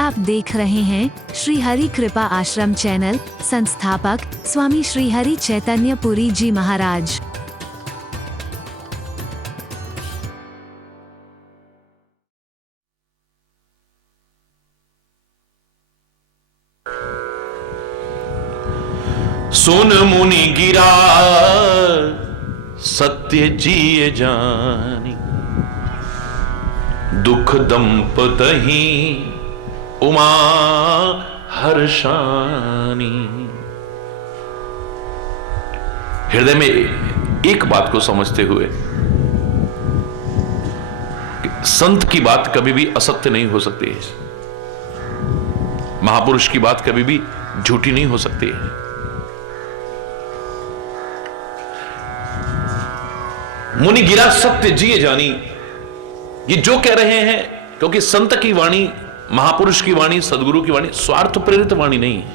आप देख रहे हैं श्री हरि कृपा आश्रम चैनल। संस्थापक स्वामी श्री हरि चैतन्य पुरी जी महाराज। सुन मुनि गिरा सत्य जिय जानी, दुख दंपतहि उमा हर्षानी। हृदय में एक बात को समझते हुए कि संत की बात कभी भी असत्य नहीं हो सकती है, महापुरुष की बात कभी भी झूठी नहीं हो सकती है। मुनि गिरा सत्य जिए जानी, ये जो कह रहे हैं, क्योंकि संत की वाणी, महापुरुष की वाणी, सदगुरु की वाणी स्वार्थ प्रेरित वाणी नहीं है।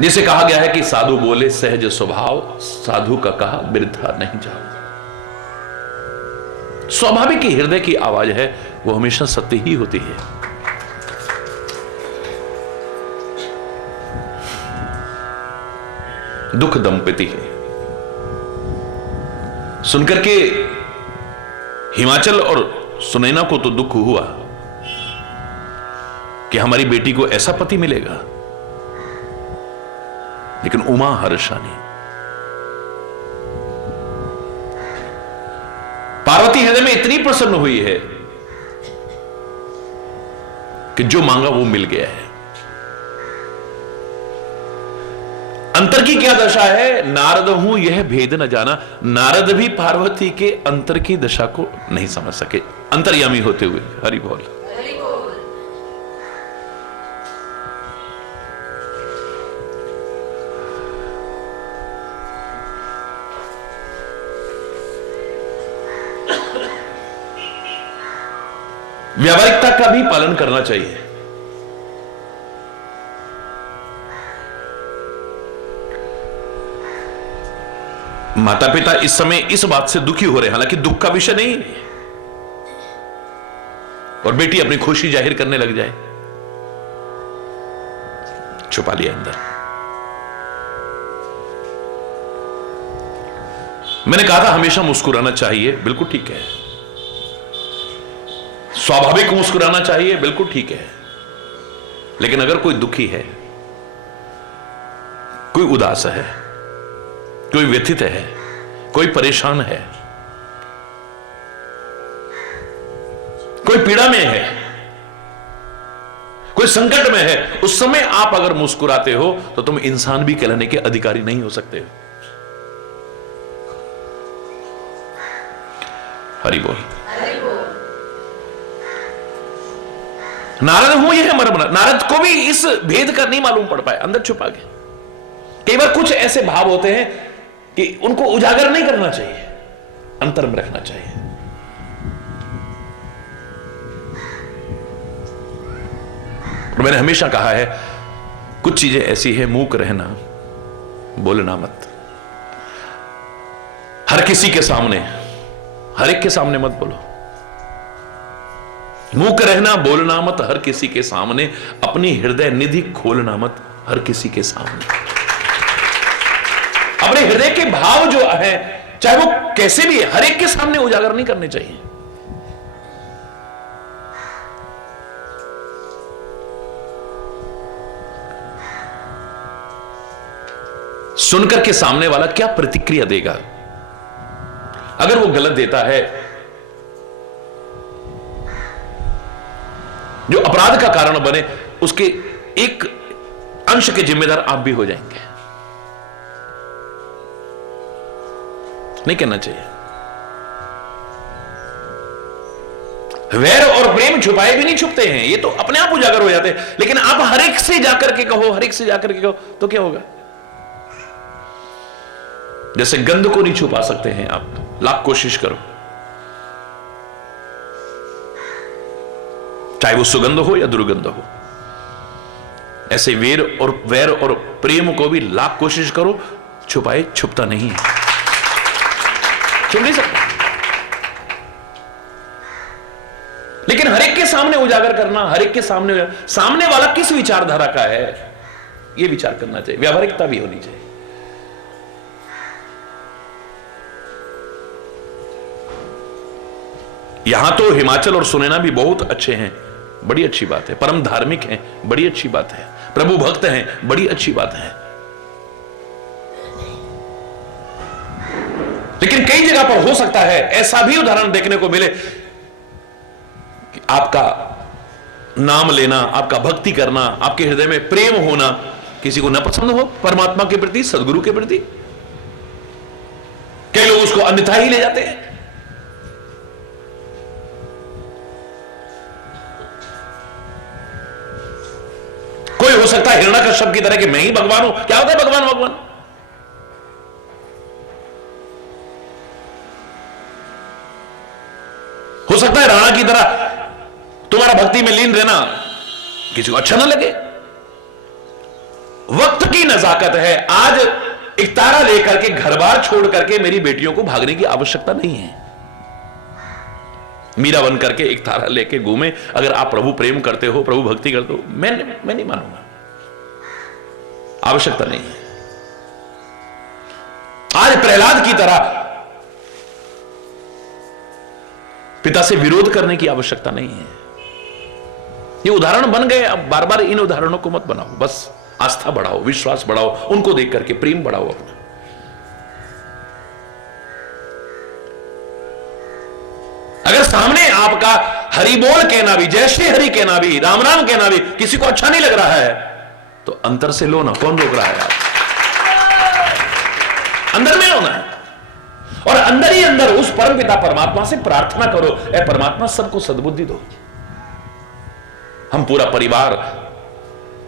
जिसे कहा गया है कि साधु बोले सहज स्वभाव, साधु का कहा वृथा नहीं जाओ। स्वाभाविक ही हृदय की आवाज है, वो हमेशा सत्य ही होती है। दुख दंपति है। सुनकर के हिमाचल और सुनैना को तो दुख हुआ कि हमारी बेटी को ऐसा पति मिलेगा, लेकिन उमा हर्षानी, पार्वती हृदय में इतनी प्रसन्न हुई है कि जो मांगा वो मिल गया है। अंतर की क्या दशा है? नारद हूं यह भेद न जाना। नारद भी पार्वती के अंतर की दशा को नहीं समझ सके, अंतर्यामी होते हुए। हरि बोल। व्यावहारिकता का भी पालन करना चाहिए। माता पिता इस समय इस बात से दुखी हो रहे हैं, हालांकि दुख का विषय नहीं, और बेटी अपनी खुशी जाहिर करने लग जाए, छुपा लिया अंदर। मैंने कहा था हमेशा मुस्कुराना चाहिए, बिल्कुल ठीक है। स्वाभाविक मुस्कुराना चाहिए, बिल्कुल ठीक है। लेकिन अगर कोई दुखी है, कोई उदास है, कोई व्यथित है, कोई परेशान है, कोई पीड़ा में है, कोई संकट में है, उस समय आप अगर मुस्कुराते हो तो तुम इंसान भी कहलाने के अधिकारी नहीं हो सकते हो। हरि बोल। नारद हूं यह मर्म। नारद को भी इस भेद का नहीं मालूम पड़ पाया, अंदर छुपा गए। कई बार कुछ ऐसे भाव होते हैं कि उनको उजागर नहीं करना चाहिए, अंतर में रखना चाहिए। और मैंने हमेशा कहा है, कुछ चीजें ऐसी है, मूक रहना, बोलना मत। हर किसी के सामने, हर एक के सामने मत बोलो। मूक रहना, बोलना मत हर किसी के सामने। अपनी हृदय निधि खोलना मत हर किसी के सामने। अपने हृदय के भाव जो है, चाहे वो कैसे भी है, हर एक के सामने उजागर नहीं करने चाहिए। सुनकर के सामने वाला क्या प्रतिक्रिया देगा? अगर वो गलत देता है, जो अपराध का कारण बने, उसके एक अंश के जिम्मेदार आप भी हो जाएंगे। नहीं कहना चाहिए। वैर और प्रेम छुपाए भी नहीं छुपते हैं, ये तो अपने आप उजागर हो जाते हैं। लेकिन आप हर एक से जाकर के कहो, हर एक से जाकर के कहो, तो क्या होगा? जैसे गंध को नहीं छुपा सकते हैं आप, लाख कोशिश करो, चाहे वो सुगंध हो या दुर्गंध हो। ऐसे वैर और प्रेम को भी लाख कोशिश करो, छुपाए छुपता नहीं है, छुप नहीं सकता। लेकिन हर एक के सामने उजागर करना, हर एक के सामने, सामने वाला किस विचारधारा का है यह विचार करना चाहिए, व्यावहारिकता भी होनी चाहिए। यहां तो हिमाचल और सुनैना भी बहुत अच्छे हैं, बड़ी अच्छी बात है, परम धार्मिक हैं, बड़ी अच्छी बात है, प्रभु भक्त हैं, बड़ी अच्छी बात है। लेकिन कई जगह पर हो सकता है ऐसा भी उदाहरण देखने को मिले कि आपका नाम लेना, आपका भक्ति करना, आपके हृदय में प्रेम होना किसी को न पसंद हो परमात्मा के प्रति, सदगुरु के प्रति। कई लोग उसको अन्यथा ही ले जाते हैं। कोई हो सकता है हिरण्यकश्यप की तरह कि मैं ही भगवान हूं। क्या होता है भगवान? भगवान हो सकता है राणा की तरह तुम्हारा भक्ति में लीन रहना किसी को अच्छा ना लगे। वक्त की नजाकत है। आज एक तारा लेकर के घर बार छोड़ करके मेरी बेटियों को भागने की आवश्यकता नहीं है। मीरा बन करके एक तारा लेके घूमे। अगर आप प्रभु प्रेम करते हो, प्रभु भक्ति करते हो, मैं नहीं मानूंगा, आवश्यकता नहीं है। आज प्रहलाद की तरह पिता से विरोध करने की आवश्यकता नहीं है। ये उदाहरण बन गए, अब बार बार इन उदाहरणों को मत बनाओ। बस आस्था बढ़ाओ, विश्वास बढ़ाओ, उनको देख करके प्रेम बढ़ाओ अपना। अगर सामने आपका हरि बोल कहना भी, जय श्री हरि कहना भी, राम राम कहना भी किसी को अच्छा नहीं लग रहा है तो अंतर से लो ना। कौन रोक रहा है? आप अंदर में लो ना, और अंदर ही अंदर उस परम पिता परमात्मा से प्रार्थना करो, ऐ परमात्मा सबको सद्बुद्धि दो। हम पूरा परिवार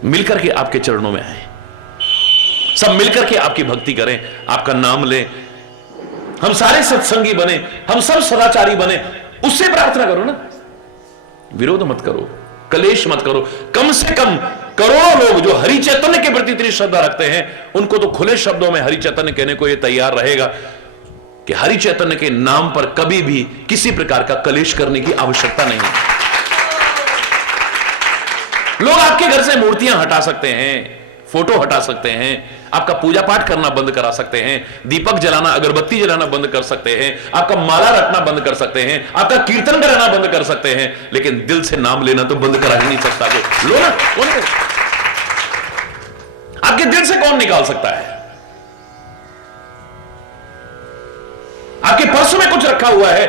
मिलकर के आपके चरणों में आए, सब मिलकर के आपकी भक्ति करें, आपका नाम लें, हम सारे सत्संगी बने, हम सब सदाचारी बने। उससे प्रार्थना करो ना, विरोध मत करो, कलेश मत करो। कम से कम करोड़ों लोग जो हरि चैतन्य के प्रति इतनी श्रद्धा रखते हैं, उनको तो खुले शब्दों में हरि चैतन्य कहने को यह तैयार रहेगा कि हरि चैतन्य के नाम पर कभी भी किसी प्रकार का कलेश करने की आवश्यकता नहीं है। लोग आपके घर से मूर्तियां हटा सकते हैं, फोटो हटा सकते हैं, आपका पूजा पाठ करना बंद करा सकते हैं, दीपक जलाना, अगरबत्ती जलाना बंद कर सकते हैं, आपका माला रखना बंद कर सकते हैं, आपका कीर्तन कराना बंद कर सकते हैं, लेकिन दिल से नाम लेना तो बंद करा ही नहीं सकता। कोई लो ना, कौन है? आपके दिल से कौन निकाल सकता है? आपके पर्स में कुछ रखा हुआ है,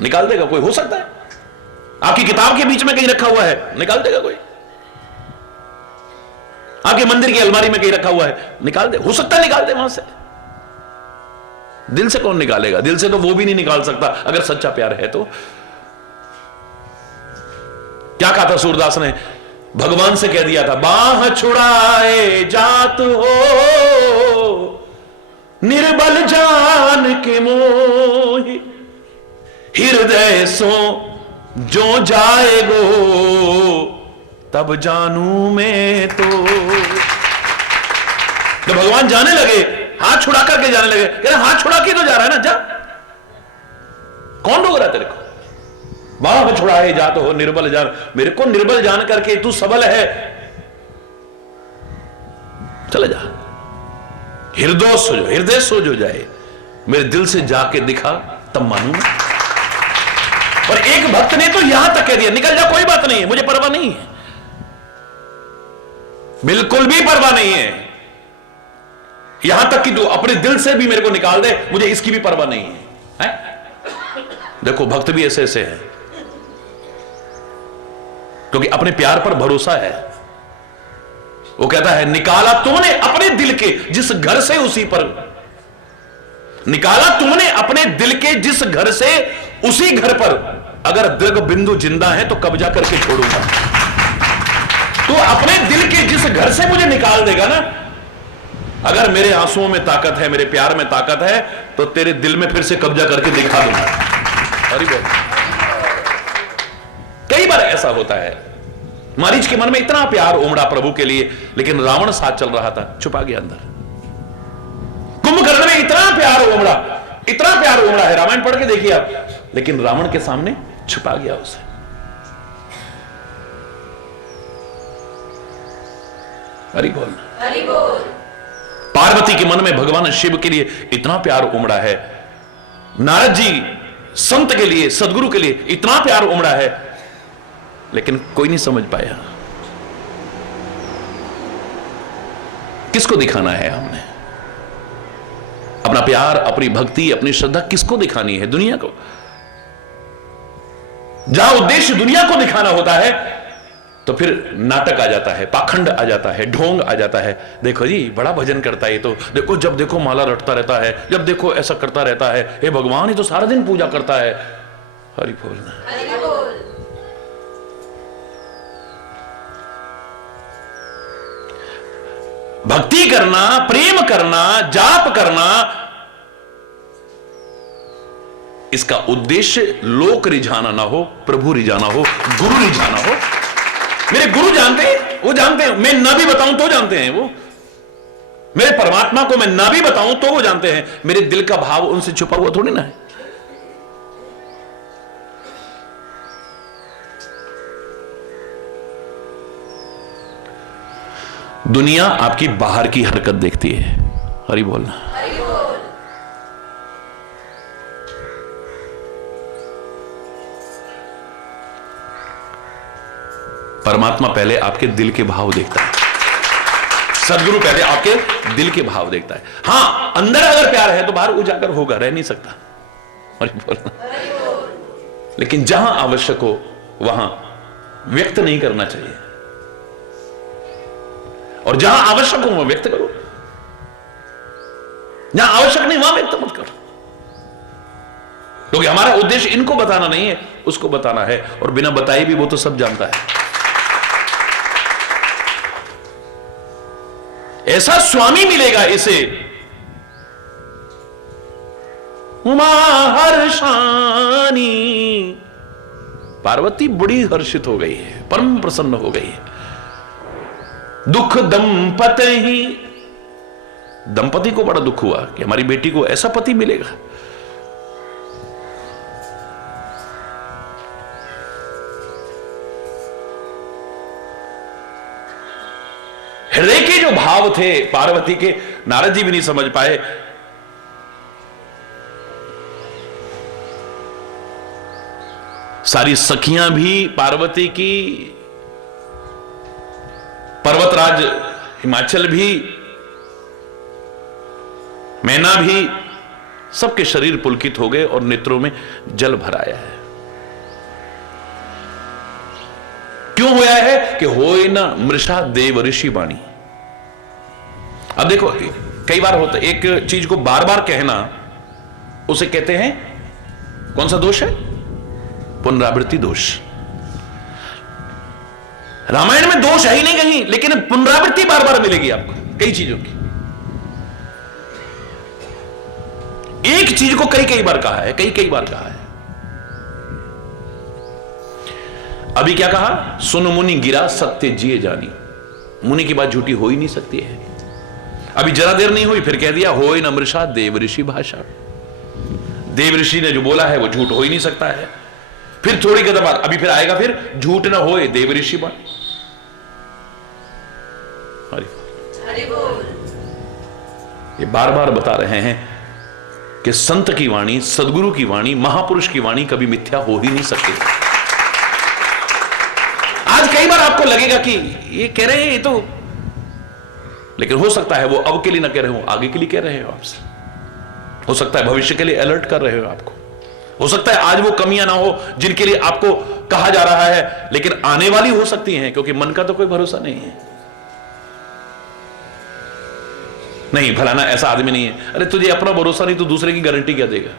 निकाल देगा कोई? हो सकता है आपकी किताब के बीच में कहीं रखा हुआ है, निकाल देगा कोई? आपके मंदिर की अलमारी में कहीं रखा हुआ है, निकाल दे, हो सकता है निकाल दे वहां से। दिल से कौन निकालेगा? दिल से तो वो भी नहीं निकाल सकता अगर सच्चा प्यार है तो। क्या कहा था सूरदास ने? भगवान से कह दिया था, बाह छुड़ाए जात हो निर्बल जान के मोहि, हृदय सो जो जाएगो तब जानू मैं तो। जब भगवान जाने लगे, हाथ छुड़ा करके जाने लगे, कह रहे हाथ छुड़ा के तो जा रहा है ना, जा, कौन रोक रहा है तेरे को? बाह छुड़ाए जात हो निर्बल जान, मेरे को निर्बल जान करके तू सबल है, चले जा। हृदय सो जो जाए, मेरे दिल से जाके दिखा तब मानू मैं। और एक भक्त ने तो यहां तक कह दिया, निकल जा, कोई बात नहीं है, मुझे परवाह नहीं है, बिल्कुल भी परवाह नहीं है। यहां तक कि तू अपने दिल से भी मेरे को निकाल दे, मुझे इसकी भी परवाह नहीं है, देखो भक्त भी ऐसे ऐसे हैं, क्योंकि अपने प्यार पर भरोसा है। वो कहता है, निकाला तुमने अपने दिल के जिस घर से उसी पर, निकाला तुमने अपने दिल के जिस घर से उसी घर पर, अगर दृग बिंदु जिंदा है तो कब्जा करके छोड़ूंगा। तो अपने दिल के जिस घर से मुझे निकाल देगा ना, अगर मेरे आंसुओं में ताकत है, मेरे प्यार में ताकत है, तो तेरे दिल में फिर से कब्जा करके दिखा दूंगा। अरे कई बार ऐसा होता है, मारीच के मन में इतना प्यार उमड़ा प्रभु के लिए, लेकिन रावण साथ चल रहा था, छुपा गया अंदर। कुंभकर्ण में इतना प्यार उमड़ा है, रामायण पढ़ के देखिए आप, लेकिन रावण के सामने छुपा गया उसे। हरि बोल। हरि बोल। पार्वती के मन में भगवान शिव के लिए इतना प्यार उमड़ा है, नारद जी संत के लिए, सदगुरु के लिए इतना प्यार उमड़ा है, लेकिन कोई नहीं समझ पाया। किसको दिखाना है हमने अपना प्यार, अपनी भक्ति, अपनी श्रद्धा किसको दिखानी है? दुनिया को। जहां उद्देश्य दुनिया को दिखाना होता है तो फिर नाटक आ जाता है, पाखंड आ जाता है, ढोंग आ जाता है। देखो जी बड़ा भजन करता है, तो देखो जब देखो माला रटता रहता है, जब देखो ऐसा करता रहता है, हे भगवान ये तो सारा दिन पूजा करता है। हरि बोल। हरि बोल। भक्ति करना, प्रेम करना, जाप करना, इसका उद्देश्य लोक रिझाना ना हो, प्रभु रिझाना हो, गुरु रिझाना हो। मेरे गुरु जानते हैं, वो जानते हैं, मैं ना भी बताऊं तो जानते हैं वो। मेरे परमात्मा को मैं ना भी बताऊं तो वो जानते हैं। मेरे दिल का भाव उनसे छुपा हुआ थोड़ी ना है। दुनिया आपकी बाहर की हरकत देखती है। हरि बोलना। हरि बोल। परमात्मा पहले आपके दिल के भाव देखता है, सदगुरु पहले आपके दिल के भाव देखता है। हां, अंदर अगर प्यार है तो बाहर उजागर होगा, रह नहीं सकता। हरि बोलना। लेकिन जहां आवश्यक हो वहां व्यक्त नहीं करना चाहिए, और जहां आवश्यक हो वहां व्यक्त करो, जहां आवश्यक नहीं वहां व्यक्त मत करो। क्योंकि हमारा उद्देश्य इनको बताना नहीं है, उसको बताना है, और बिना बताए भी वो तो सब जानता है। ऐसा स्वामी मिलेगा इसे, उमा हर्षानी। पार्वती बड़ी हर्षित हो गई है, परम प्रसन्न हो गई है। दुख दंपति, दंपति को बड़ा दुख हुआ कि हमारी बेटी को ऐसा पति मिलेगा। हृदय के जो भाव थे पार्वती के, नारद जी भी नहीं समझ पाए। सारी सखियां भी पार्वती की, पर्वतराज हिमाचल भी, मैना भी, सबके शरीर पुलकित हो गए और नेत्रों में जल भर आया है। क्यों होया है कि होए ना मृषा देव ऋषि वाणी। अब देखो कई बार होता है, एक चीज को बार बार कहना उसे कहते हैं, कौन सा दोष है? पुनरावृत्ति दोष। रामायण में दोष है ही नहीं कहीं, लेकिन पुनरावृत्ति बार बार मिलेगी आपको कई चीजों की। एक चीज को कई कई बार कहा है, कई बार कहा है। अभी क्या कहा? सुन मुनि गिरा सत्य जिए जानी। मुनि की बात झूठी हो ही नहीं सकती है। अभी जरा देर नहीं हुई फिर कह दिया होए न मृषा देव ऋषि भाषा। देव ऋषि ने जो बोला है वो झूठ हो ही नहीं सकता है। फिर थोड़ी कदम बाद अभी फिर आएगा, फिर झूठ न होए देव ऋषि वाणी। हरि बोल। ये बार बार बता रहे हैं कि संत की वाणी, सदगुरु की वाणी, महापुरुष की वाणी कभी मिथ्या हो ही नहीं सकती। आज कई बार आपको लगेगा कि ये कह रहे हैं ये तो, लेकिन हो सकता है वो अब के लिए ना कह रहे हो, आगे के लिए कह रहे हो आपसे। हो सकता है भविष्य के लिए अलर्ट कर रहे हो आपको। हो सकता है आज वो कमियां ना हो जिनके लिए आपको कहा जा रहा है, लेकिन आने वाली हो सकती हैं, क्योंकि मन का तो कोई भरोसा नहीं है। नहीं फलाना ऐसा आदमी नहीं है। अरे तुझे अपना भरोसा नहीं तो दूसरे की गारंटी क्या देगा?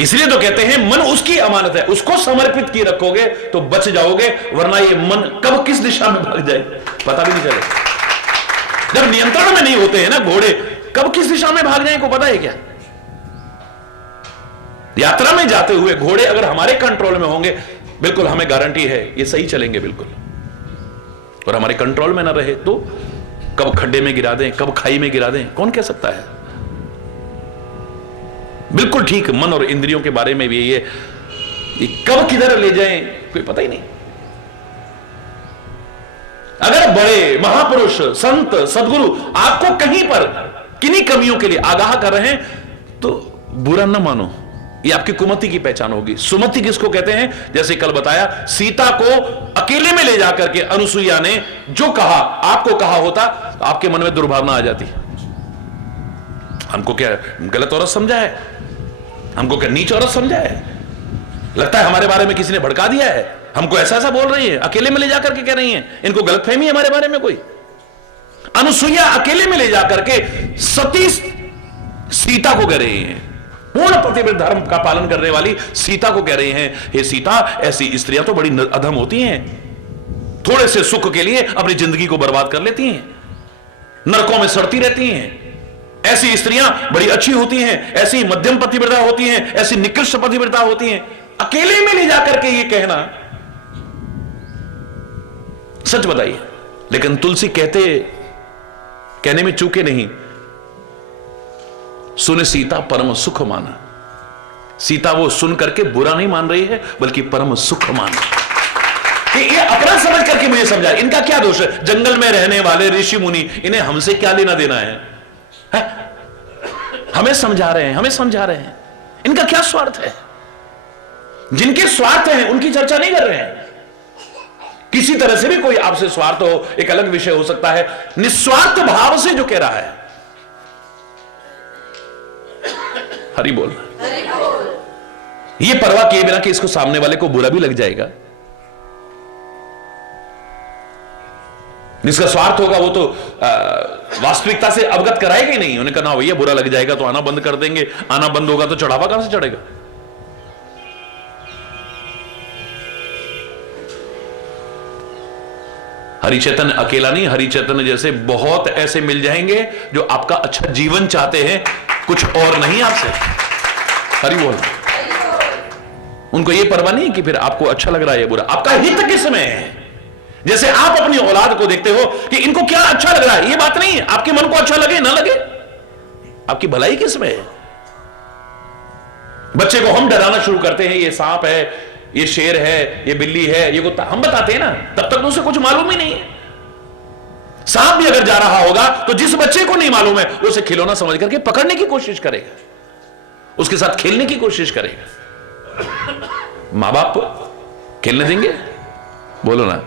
इसलिए तो कहते हैं मन उसकी अमानत है, उसको समर्पित किए रखोगे तो बच जाओगे, वरना ये मन कब किस दिशा में भाग जाए पता भी नहीं चलेगा। जब नियंत्रण में नहीं होते हैं ना घोड़े, कब किस दिशा में भाग जाए को पता है क्या? यात्रा में जाते हुए घोड़े अगर हमारे कंट्रोल में होंगे, बिल्कुल हमें गारंटी है ये सही चलेंगे बिल्कुल। और हमारे कंट्रोल में ना रहे तो कब खड्डे में गिरा दें, कब खाई में गिरा दें, कौन कह सकता है? बिल्कुल ठीक। मन और इंद्रियों के बारे में भी ये कब किधर ले जाएं कोई पता ही नहीं। अगर बड़े महापुरुष संत सदगुरु आपको कहीं पर किन्हीं कमियों के लिए आगाह कर रहे हैं तो बुरा न मानो, ये आपकी कुमति की पहचान होगी। सुमति किसको कहते हैं? जैसे कल बताया, सीता को अकेले में ले जाकर के अनुसुईया ने जो कहा, आपको कहा होता तो आपके मन में दुर्भावना आ जाती, हमको क्या गलत औरत समझा है, हमको क्या नीच औरत समझा है, लगता है हमारे बारे में किसी ने भड़का दिया है, हमको ऐसा ऐसा बोल रही है, अकेले में ले जाकर के कह रही हैं, इनको गलतफहमी है हमारे बारे में कोई। अनुसुईया अकेले में ले जाकर के सती सीता को कह रही हैं, पूर्ण पतिव्रत धर्म का पालन करने वाली सीता को कह रहे हैं, हे सीता, ऐसी स्त्रियां तो बड़ी अधम होती हैं, थोड़े से सुख के लिए अपनी जिंदगी को बर्बाद कर लेती हैं, नरकों में सड़ती रहती हैं। ऐसी स्त्रियां बड़ी अच्छी होती हैं, ऐसी मध्यम पतिव्रता होती हैं, ऐसी निकृष्ट पतिव्रता होती हैं। अकेले में ले जाकर के ये कहना, सच बताइए। लेकिन तुलसी कहने में चूके नहीं, सुने सीता परम सुख माना। सीता वो सुन करके बुरा नहीं मान रही है, बल्कि परम सुख मान रही है कि ये अपना समझ करके मुझे समझा, इनका क्या दोष है? जंगल में रहने वाले ऋषि मुनि, इन्हें हमसे क्या लेना देना है? हमें समझा रहे हैं, हमें समझा रहे हैं, इनका क्या स्वार्थ है? जिनके स्वार्थ हैं उनकी चर्चा नहीं कर रहे हैं। किसी तरह से भी कोई आपसे स्वार्थ हो, एक अलग विषय हो सकता है। निस्वार्थ भाव से जो कह रहा है, हरि बोल, ये परवाह किए बिना कि इसको सामने वाले को बुरा भी लग जाएगा। जिसका स्वार्थ होगा वो तो वास्तविकता से अवगत कराएगा ही नहीं। उन्हें कहना भैया बुरा लग जाएगा तो आना बंद कर देंगे, आना बंद होगा तो चढ़ावा कहां से चढ़ेगा? हरिचैतन्य अकेला नहीं, हरिचैतन्य जैसे बहुत ऐसे मिल जाएंगे जो आपका अच्छा जीवन चाहते हैं, कुछ और नहीं आपसे। हरि बोल। उनको ये परवाह नहीं कि फिर आपको अच्छा लग रहा है या बुरा, आपका हित किसमें है। जैसे आप अपनी औलाद को देखते हो कि इनको क्या अच्छा लग रहा है, ये बात नहीं है आपके मन को अच्छा लगे ना लगे, आपकी भलाई किसमें है। बच्चे को हम डराना शुरू करते हैं, ये सांप है, ये शेर है, ये बिल्ली है, ये कुत्ता, हम बताते हैं ना, तब तक तो उसे कुछ मालूम ही नहीं है। सांप भी अगर जा रहा होगा तो जिस बच्चे को नहीं मालूम है उसे खिलौना समझ करके पकड़ने की कोशिश करेगा, उसके साथ खेलने की कोशिश करेगा। मां बाप खेलने देंगे? बोलो ना।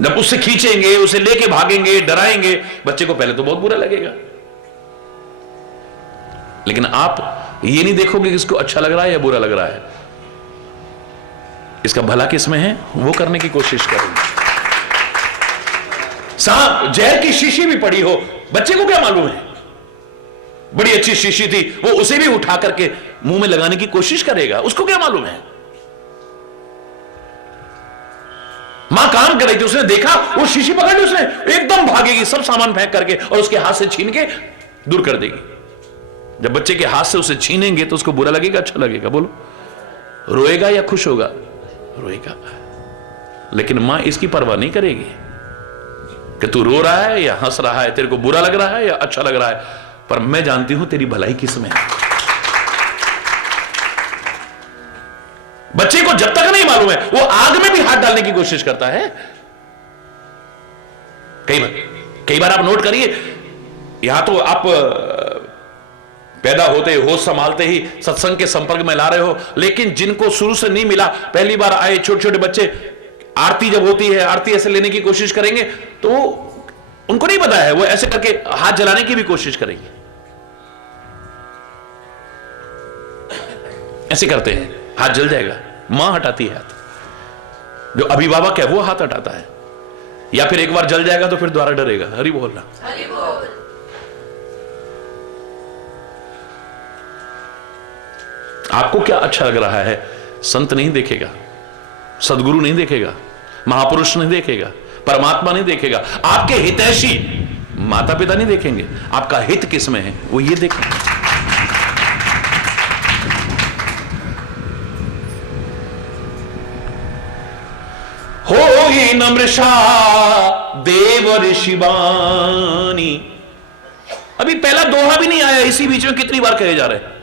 जब उससे खींचेंगे, उसे लेके भागेंगे, डराएंगे, बच्चे को पहले तो बहुत बुरा लगेगा, लेकिन आप ये नहीं देखोगे कि इसको अच्छा लग रहा है या बुरा लग रहा है, इसका भला किसमें है वो करने की कोशिश करेंगे। सांप जहर की शीशी भी पड़ी हो, बच्चे को क्या मालूम है, बड़ी अच्छी शीशी थी, वो उसे भी उठा करके मुंह में लगाने की कोशिश करेगा, उसको क्या मालूम है। मां काम कर रही थी, उसने देखा वो शीशी पकड़ ली, उसने एकदम भागेगी, सब सामान फेंक करके और उसके हाथ से छीन के दूर कर देगी। जब बच्चे के हाथ से उसे छीनेंगे तो उसको बुरा लगेगा, अच्छा लगेगा? बोलो, रोएगा या खुश होगा? रोएगा। लेकिन मां इसकी परवाह नहीं करेगी कि तू रो रहा है या हंस रहा है, तेरे को बुरा लग रहा है या अच्छा लग रहा है, पर मैं जानती हूं तेरी भलाई किसमें है। बच्चे को जब तक नहीं मालूम है वो आग में भी हाथ डालने की कोशिश करता है। कई बार आप नोट करिए, यहां तो आप पैदा होते होश संभालते ही सत्संग के संपर्क में ला रहे हो, लेकिन जिनको शुरू से नहीं मिला, पहली बार आए छोटे छोटे बच्चे, आरती जब होती है, आरती ऐसे लेने की कोशिश करेंगे तो उनको नहीं पता है, वो ऐसे करके हाथ जलाने की भी कोशिश करेंगे, ऐसे करते हैं, हाथ जल जाएगा। मां हटाती है हाथ, जो अभिभावक है वो हाथ हटाता है, या फिर एक बार जल जाएगा तो फिर दोबारा डरेगा। हरि बोलना। हरि बोल। आपको क्या अच्छा लग रहा है, संत नहीं देखेगा, सदगुरु नहीं देखेगा, महापुरुष नहीं देखेगा, परमात्मा नहीं देखेगा, आपके हितैषी माता पिता नहीं देखेंगे, आपका हित किसमें है वो ये देखेंगे। हो ही न मृषा देव ऋषिवाणी, अभी पहला दोहा भी नहीं आया, इसी बीच में कितनी बार कहे जा रहे हैं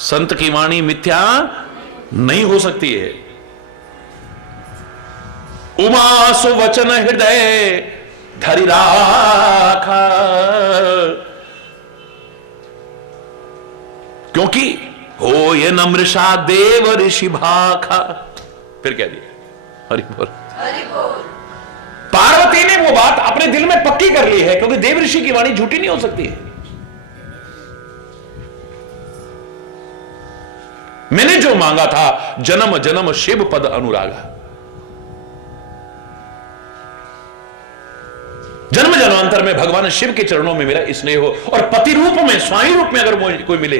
संत की वाणी मिथ्या नहीं हो सकती है। उमा सुवचन हृदय धरि राखा, क्योंकि हो ये नम्रषा देव ऋषि भाखा। फिर क्या दिया, हरि बोल। पार्वती ने वो बात अपने दिल में पक्की कर ली है, क्योंकि देव ऋषि की वाणी झूठी नहीं हो सकती है। मैंने जो मांगा था जन्म जन्म शिव पद अनुरागा, जन्म जन्मांतर में भगवान शिव के चरणों में मेरा स्नेह हो, और पति रूप में स्वामी रूप में अगर मुझे कोई मिले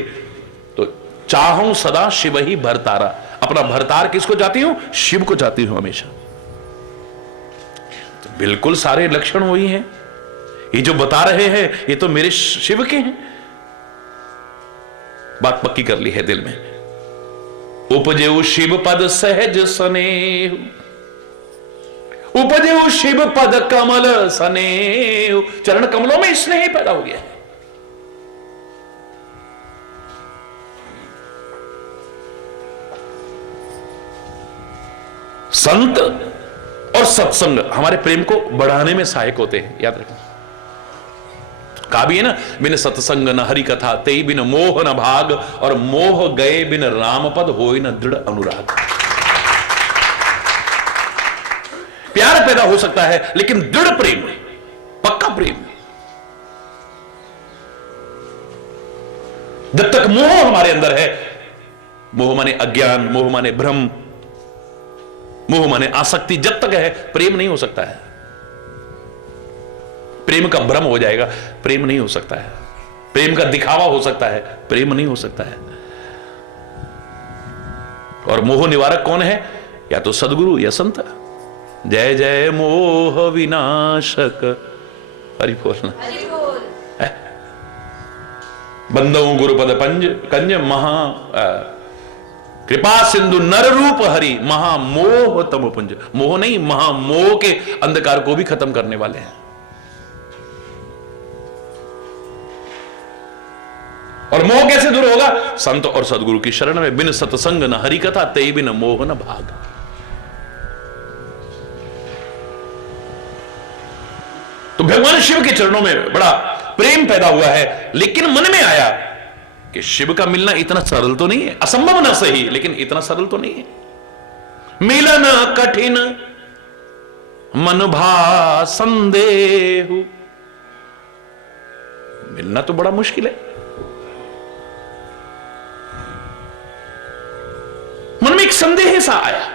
तो चाहूं सदा शिव ही भरतारा। अपना भरतार किसको चाहती हूं, शिव को चाहती हूं हमेशा। तो बिल्कुल सारे लक्षण वही हैं, ये जो बता रहे हैं ये तो मेरे शिव के हैं। बात पक्की कर ली है दिल में। उपजेऊ शिव पद सहज स्नेह, उपजेऊ शिव पद कमल स्नेह। चरण कमलों में स्नेह पैदा हो गया है। संत और सत्संग हमारे प्रेम को बढ़ाने में सहायक होते हैं, याद रखें। कहा भी है ना, बिन सत्संग न हरि कथा, तेई बिन मोह न भाग, और मोह गए बिन राम पद होई न दृढ़ अनुराग। प्यार पैदा हो सकता है लेकिन दृढ़ प्रेम, पक्का प्रेम, जब तक मोह हमारे अंदर है, मोह माने अज्ञान, मोह माने भ्रम, मोह माने आसक्ति, जब तक है प्रेम नहीं हो सकता है। प्रेम का भ्रम हो जाएगा, प्रेम नहीं हो सकता है। प्रेम का दिखावा हो सकता है, प्रेम नहीं हो सकता है। और मोह निवारक कौन है, या तो सदगुरु या संत। जय जय मोह विनाशक, हरि बोलना। बंदो गुरुपद पंज कंज महा कृपा सिंधु नर रूप हरि, महामोह तम पुंज। मोह नहीं, महामोह के अंधकार को भी खत्म करने वाले हैं। और मोह कैसे दूर होगा, संत और सदगुरु की शरण में। बिन सत्संग न हरि कथा, तेई बिन मोह न भाग। तो भगवान शिव के चरणों में बड़ा प्रेम पैदा हुआ है, लेकिन मन में आया कि शिव का मिलना इतना सरल तो नहीं है। असंभव ना सही, लेकिन इतना सरल तो नहीं है। मिलन कठिन मन भा संदेह, मिलना तो बड़ा मुश्किल है। मन में एक संदेह सा आया।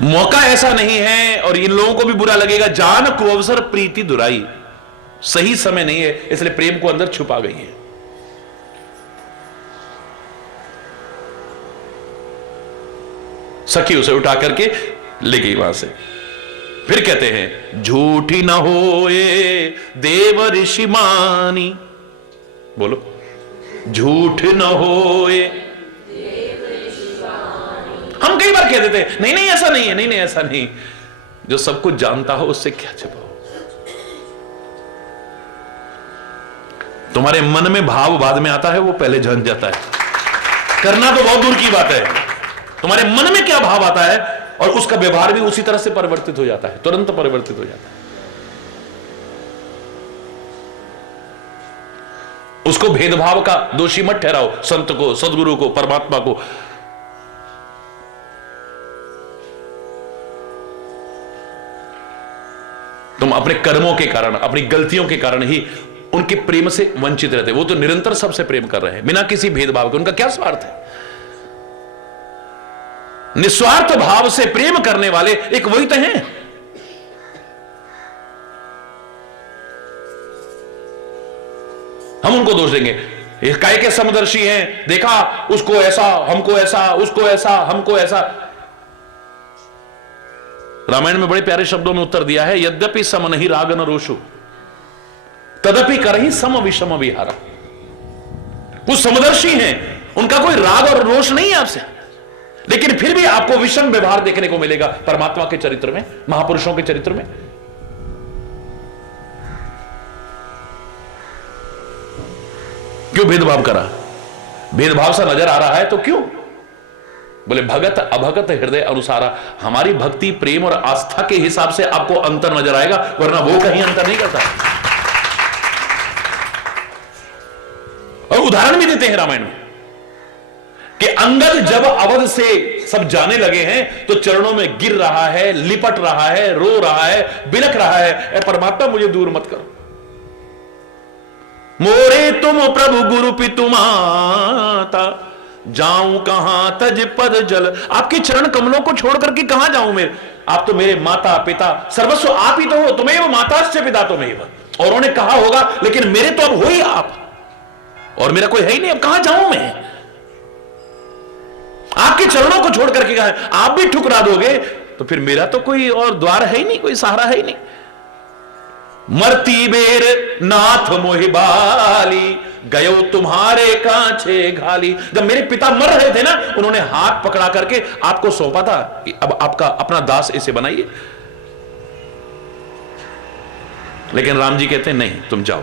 मौका ऐसा नहीं है, और इन लोगों को भी बुरा लगेगा, जान को अवसर प्रीति दुराई। सही समय नहीं है, इसलिए प्रेम को अंदर छुपा गई है। सखी उसे उठा करके ले गई वहां से। फिर कहते हैं, झूठी न होए देव ऋषि मानी। बोलो, झूठ न होए। हम कई बार कह देते हैं, नहीं नहीं ऐसा नहीं है, नहीं नहीं ऐसा नहीं। जो सब कुछ जानता हो उससे क्या छुपाओ। तुम्हारे मन में भाव बाद में आता है, वो पहले जान जाता है। करना तो बहुत दूर की बात है। तुम्हारे मन में क्या भाव आता है, और उसका व्यवहार भी उसी तरह से परिवर्तित हो जाता है, तुरंत परिवर्तित हो जाता है। उसको भेदभाव का दोषी मत ठहराओ, संत को, सदगुरु को, परमात्मा को। तुम अपने कर्मों के कारण, अपनी गलतियों के कारण ही उनके प्रेम से वंचित रहते। वो तो निरंतर सबसे प्रेम कर रहे हैं बिना किसी भेदभाव के। उनका क्या स्वार्थ है? निस्वार्थ भाव से प्रेम करने वाले एक वही तो हैं। हम उनको दोष देंगे, ये काय के समदर्शी हैं, देखा उसको ऐसा, हमको ऐसा, उसको ऐसा, हमको ऐसा। रामायण में बड़े प्यारे शब्दों में उत्तर दिया है, यद्यपि सम नहीं राग न रोषु तदपि करहि सम विषम विहारा। वो समदर्शी हैं, उनका कोई राग और रोष नहीं है आपसे, लेकिन फिर भी आपको विषम व्यवहार देखने को मिलेगा परमात्मा के चरित्र में, महापुरुषों के चरित्र में। क्यों भेदभाव करा? भेदभाव सा नजर आ रहा है तो क्यों? बोले भगत अभगत हृदय अनुसारा। हमारी भक्ति प्रेम और आस्था के हिसाब से आपको अंतर नजर आएगा, वरना वो कहीं अंतर नहीं करता। और उदाहरण भी देते हैं रामायण में कि अंगद जब अवध से सब जाने लगे हैं तो चरणों में गिर रहा है, लिपट रहा है, रो रहा है, बिलख रहा है, ए परमात्मा मुझे दूर मत करो। मोरे तुम प्रभु गुरु पितु माता, जाऊं कहां तज पद जल। आपके चरण कमलों को छोड़ करके कहां जाऊं मैं? आप तो मेरे माता पिता सर्वस्व आप ही तो हो। तुम्हें वो माता से पिता तुम्हें, औरों ने कहा होगा, लेकिन मेरे तो अब हो ही आप, और मेरा कोई है ही नहीं। अब कहां जाऊं मैं? आपके चरणों को छोड़ करके कहा, आप भी ठुकरा दोगे तो फिर मेरा तो कोई और द्वार है ही नहीं, कोई सहारा है ही नहीं। मरती बेर नाथ मोहिबाली, गयो तुम्हारे कांचे घाली। जब मेरे पिता मर रहे थे ना, उन्होंने हाथ पकड़ा करके आपको सौंपा था कि अब आपका अपना दास इसे बनाइए। लेकिन राम जी कहते हैं नहीं, तुम जाओ,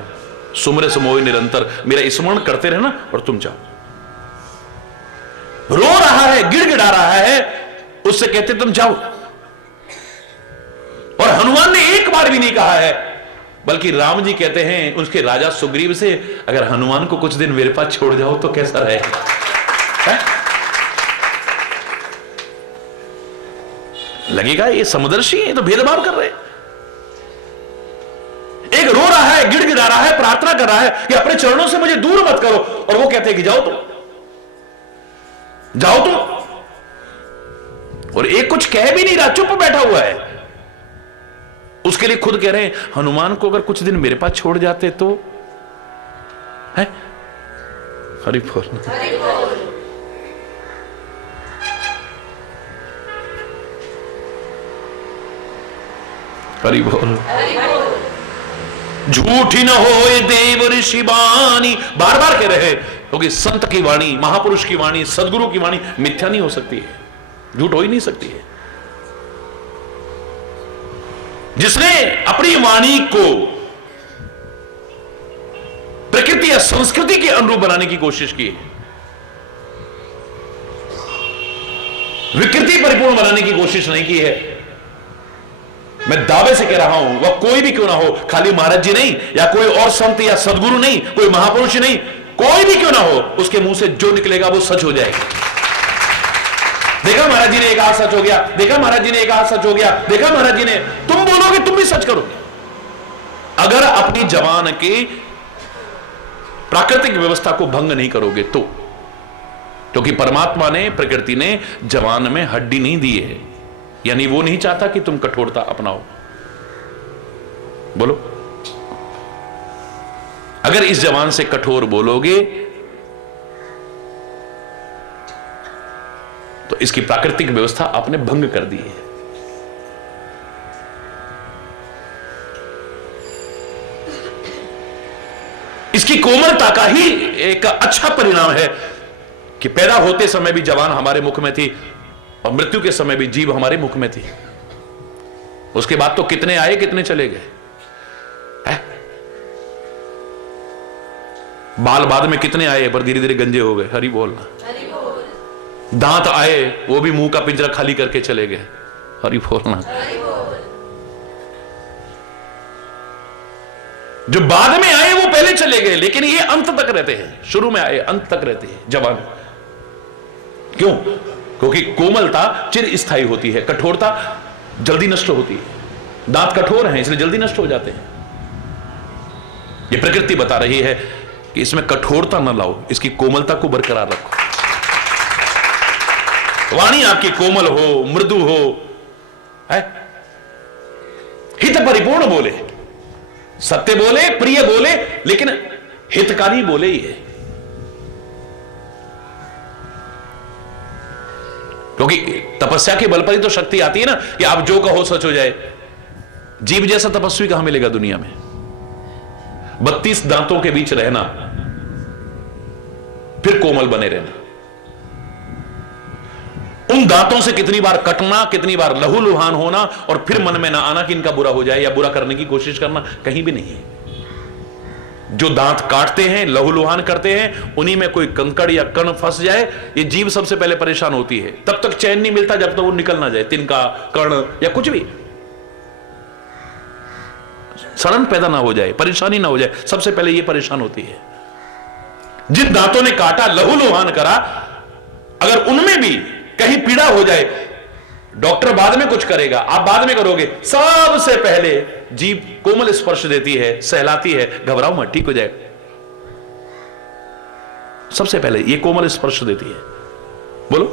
सुमरे समोह निरंतर, मेरा स्मरण करते रहना और तुम जाओ। रो रहा है, गिड़गिड़ा रहा है, उससे कहते तुम जाओ। और हनुमान ने एक बार भी नहीं कहा है, बल्कि राम जी कहते हैं उसके राजा सुग्रीव से, अगर हनुमान को कुछ दिन मेरे पास छोड़ जाओ तो कैसा रहेगा? लगेगा ये समदर्शी है, तो भेदभाव कर रहे हैं। एक रो रहा है, गिड़गिड़ा रहा है, प्रार्थना कर रहा है कि अपने चरणों से मुझे दूर मत करो, और वो कहते हैं कि जाओ तुम, जाओ तुम। और एक कुछ कह भी नहीं रहा, चुप बैठा हुआ है। उसके लिए खुद कह रहे हैं हनुमान को अगर कुछ दिन मेरे पास छोड़ जाते तो है। हरि बोल, हरि बोल। झूठी न होए देव ऋषि वाणी, बार बार कह रहे हैं, क्योंकि संत की वाणी, महापुरुष की वाणी, सदगुरु की वाणी मिथ्या नहीं हो सकती है, झूठ हो ही नहीं सकती है। जिसने अपनी वाणी को प्रकृति या संस्कृति के अनुरूप बनाने की कोशिश की, विकृति परिपूर्ण बनाने की कोशिश नहीं की है, मैं दावे से कह रहा हूं, वह कोई भी क्यों ना हो, खाली महाराज जी नहीं, या कोई और संत या सदगुरु नहीं, कोई महापुरुष नहीं, कोई भी क्यों ना हो, उसके मुंह से जो निकलेगा वो सच हो जाएगा। देखा महाराज जी ने एक कहा सच हो गया, देखा महाराज जी ने एक कहा सच हो गया, देखा महाराज जी ने, तुम बोलोगे तुम भी सच करोगे। अगर अपनी जबान की प्राकृतिक व्यवस्था को भंग नहीं करोगे तो, क्योंकि परमात्मा ने, प्रकृति ने जबान में हड्डी नहीं दी है, यानी वो नहीं चाहता कि तुम कठोरता अपनाओ। बोलो, अगर इस जबान से कठोर बोलोगे तो इसकी प्राकृतिक व्यवस्था आपने भंग कर दी है। इसकी कोमलता का ही एक अच्छा परिणाम है कि पैदा होते समय भी जबान हमारे मुख में थी और मृत्यु के समय भी जीभ हमारे मुख में थी। उसके बाद तो कितने आए कितने चले गए, बाल बाद में कितने आए पर धीरे धीरे गंजे हो गए। हरि बोलना। दांत आए, वो भी मुंह का पिंजरा खाली करके चले गए। हरि बोलना। जो बाद में आए वो पहले चले गए, लेकिन ये अंत तक रहते हैं। शुरू में आए अंत तक रहते हैं जवान। क्यों? क्योंकि कोमलता चिर स्थायी होती है, कठोरता जल्दी नष्ट होती है। दांत कठोर हैं इसलिए जल्दी नष्ट हो जाते हैं। ये प्रकृति बता रही है कि इसमें कठोरता न लाओ, इसकी कोमलता को बरकरार रखो। वाणी आपकी कोमल हो, मृदु हो, है? हित परिपूर्ण बोले, सत्य बोले, प्रिय बोले, लेकिन हितकारी बोले ही है। क्योंकि तपस्या के बल पर ही तो शक्ति आती है ना कि आप जो कहो सच हो जाए। जीव जैसा तपस्वी कहां मिलेगा दुनिया में? 32 दांतों के बीच रहना, फिर कोमल बने रहना। उन दांतों से कितनी बार कटना, कितनी बार लहूलुहान होना, और फिर मन में ना आना कि इनका बुरा हो जाए या बुरा करने की कोशिश करना, कहीं भी नहीं है। जो दांत काटते हैं, लहूलुहान करते हैं, उन्हीं में कोई कंकड़ या कण फंस जाए, ये जीभ सबसे पहले परेशान होती है। तब तक चैन नहीं मिलता जब तक वो निकल ना जाए, तिनका, कण या कुछ भी सड़न पैदा ना हो जाए, परेशानी ना हो जाए, सबसे पहले ये परेशान होती है। जिन दांतों ने काटा, लहूलुहान करा, अगर उनमें भी कहीं पीड़ा हो जाए, डॉक्टर बाद में कुछ करेगा, आप बाद में करोगे, सबसे पहले जीभ कोमल स्पर्श देती है, सहलाती है, घबराओ मत, ठीक हो जाएगा। सबसे पहले ये कोमल स्पर्श देती है। बोलो,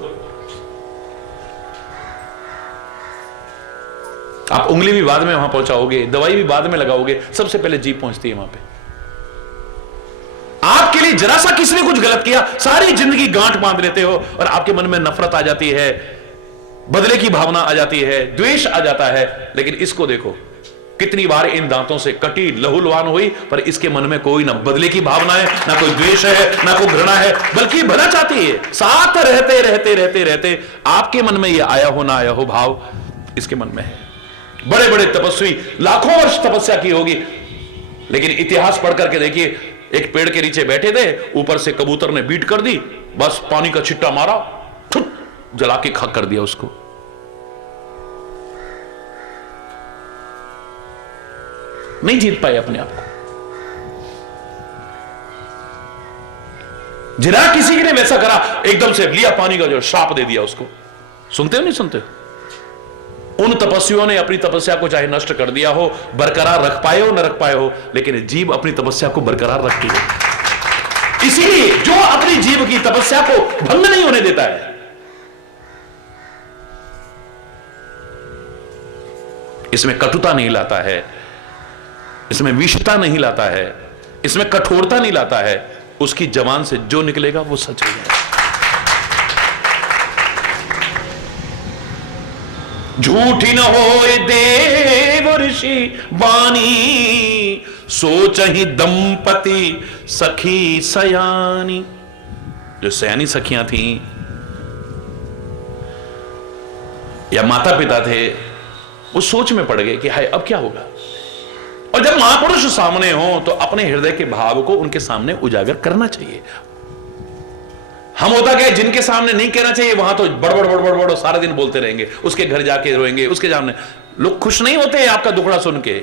आप उंगली भी बाद में वहां पहुंचाओगे, दवाई भी बाद में लगाओगे, सबसे पहले जीभ पहुंचती है वहां पे। आपके लिए जरा सा किसी ने कुछ गलत किया, सारी जिंदगी गांठ बांध लेते हो, और आपके मन में नफरत आ जाती है, बदले की भावना आ जाती है, द्वेष आ जाता है। लेकिन इसको देखो, कितनी बार इन दांतों से कटी, लहूलुहान हुई, पर इसके मन में कोई ना बदले की भावना है, ना कोई द्वेष है, ना कोई घृणा है, बल्कि भला चाहती है। साथ रहते रहते रहते रहते आपके मन में यह आया हो ना आया हो भाव इसके मन में है। बड़े बड़े तपस्वी लाखों वर्ष तपस्या की होगी, लेकिन इतिहास पढ़ करके देखिए, एक पेड़ के नीचे बैठे थे, ऊपर से कबूतर ने बीट कर दी, बस पानी का छिट्टा मारा, जला के खाक कर दिया उसको। नहीं जीत पाए अपने आप को। जरा किसी ने वैसा करा, एकदम से लिया पानी का जो श्राप दे दिया उसको। सुनते हो नहीं सुनते हो? उन तपस्वियों ने अपनी तपस्या को चाहे नष्ट कर दिया हो, बरकरार रख पाए हो न रख पाए हो, लेकिन जीभ अपनी तपस्या को बरकरार रखती है। इसीलिए जो अपनी जीभ की तपस्या को भंग नहीं होने देता है, इसमें कटुता नहीं लाता है, इसमें विषता नहीं लाता है, इसमें कठोरता नहीं लाता है, उसकी जबान से जो निकलेगा वो सच है। झूठी न होए देव ऋषि वाणी, सोचहि दंपति सखी सयानी। जो सयानी सखियां थी या माता पिता थे, वो सोच में पड़ गए कि हाय अब क्या होगा। और जब महापुरुष सामने हो तो अपने हृदय के भाव को उनके सामने उजागर करना चाहिए। हम होता क्या, जिनके सामने नहीं कहना चाहिए वहां तो बड़बड़ बड़बड़ बड़बड़ सारा दिन बोलते रहेंगे, उसके घर जाके रोएंगे, उसके सामने। लोग खुश नहीं होते आपका दुखड़ा सुन के,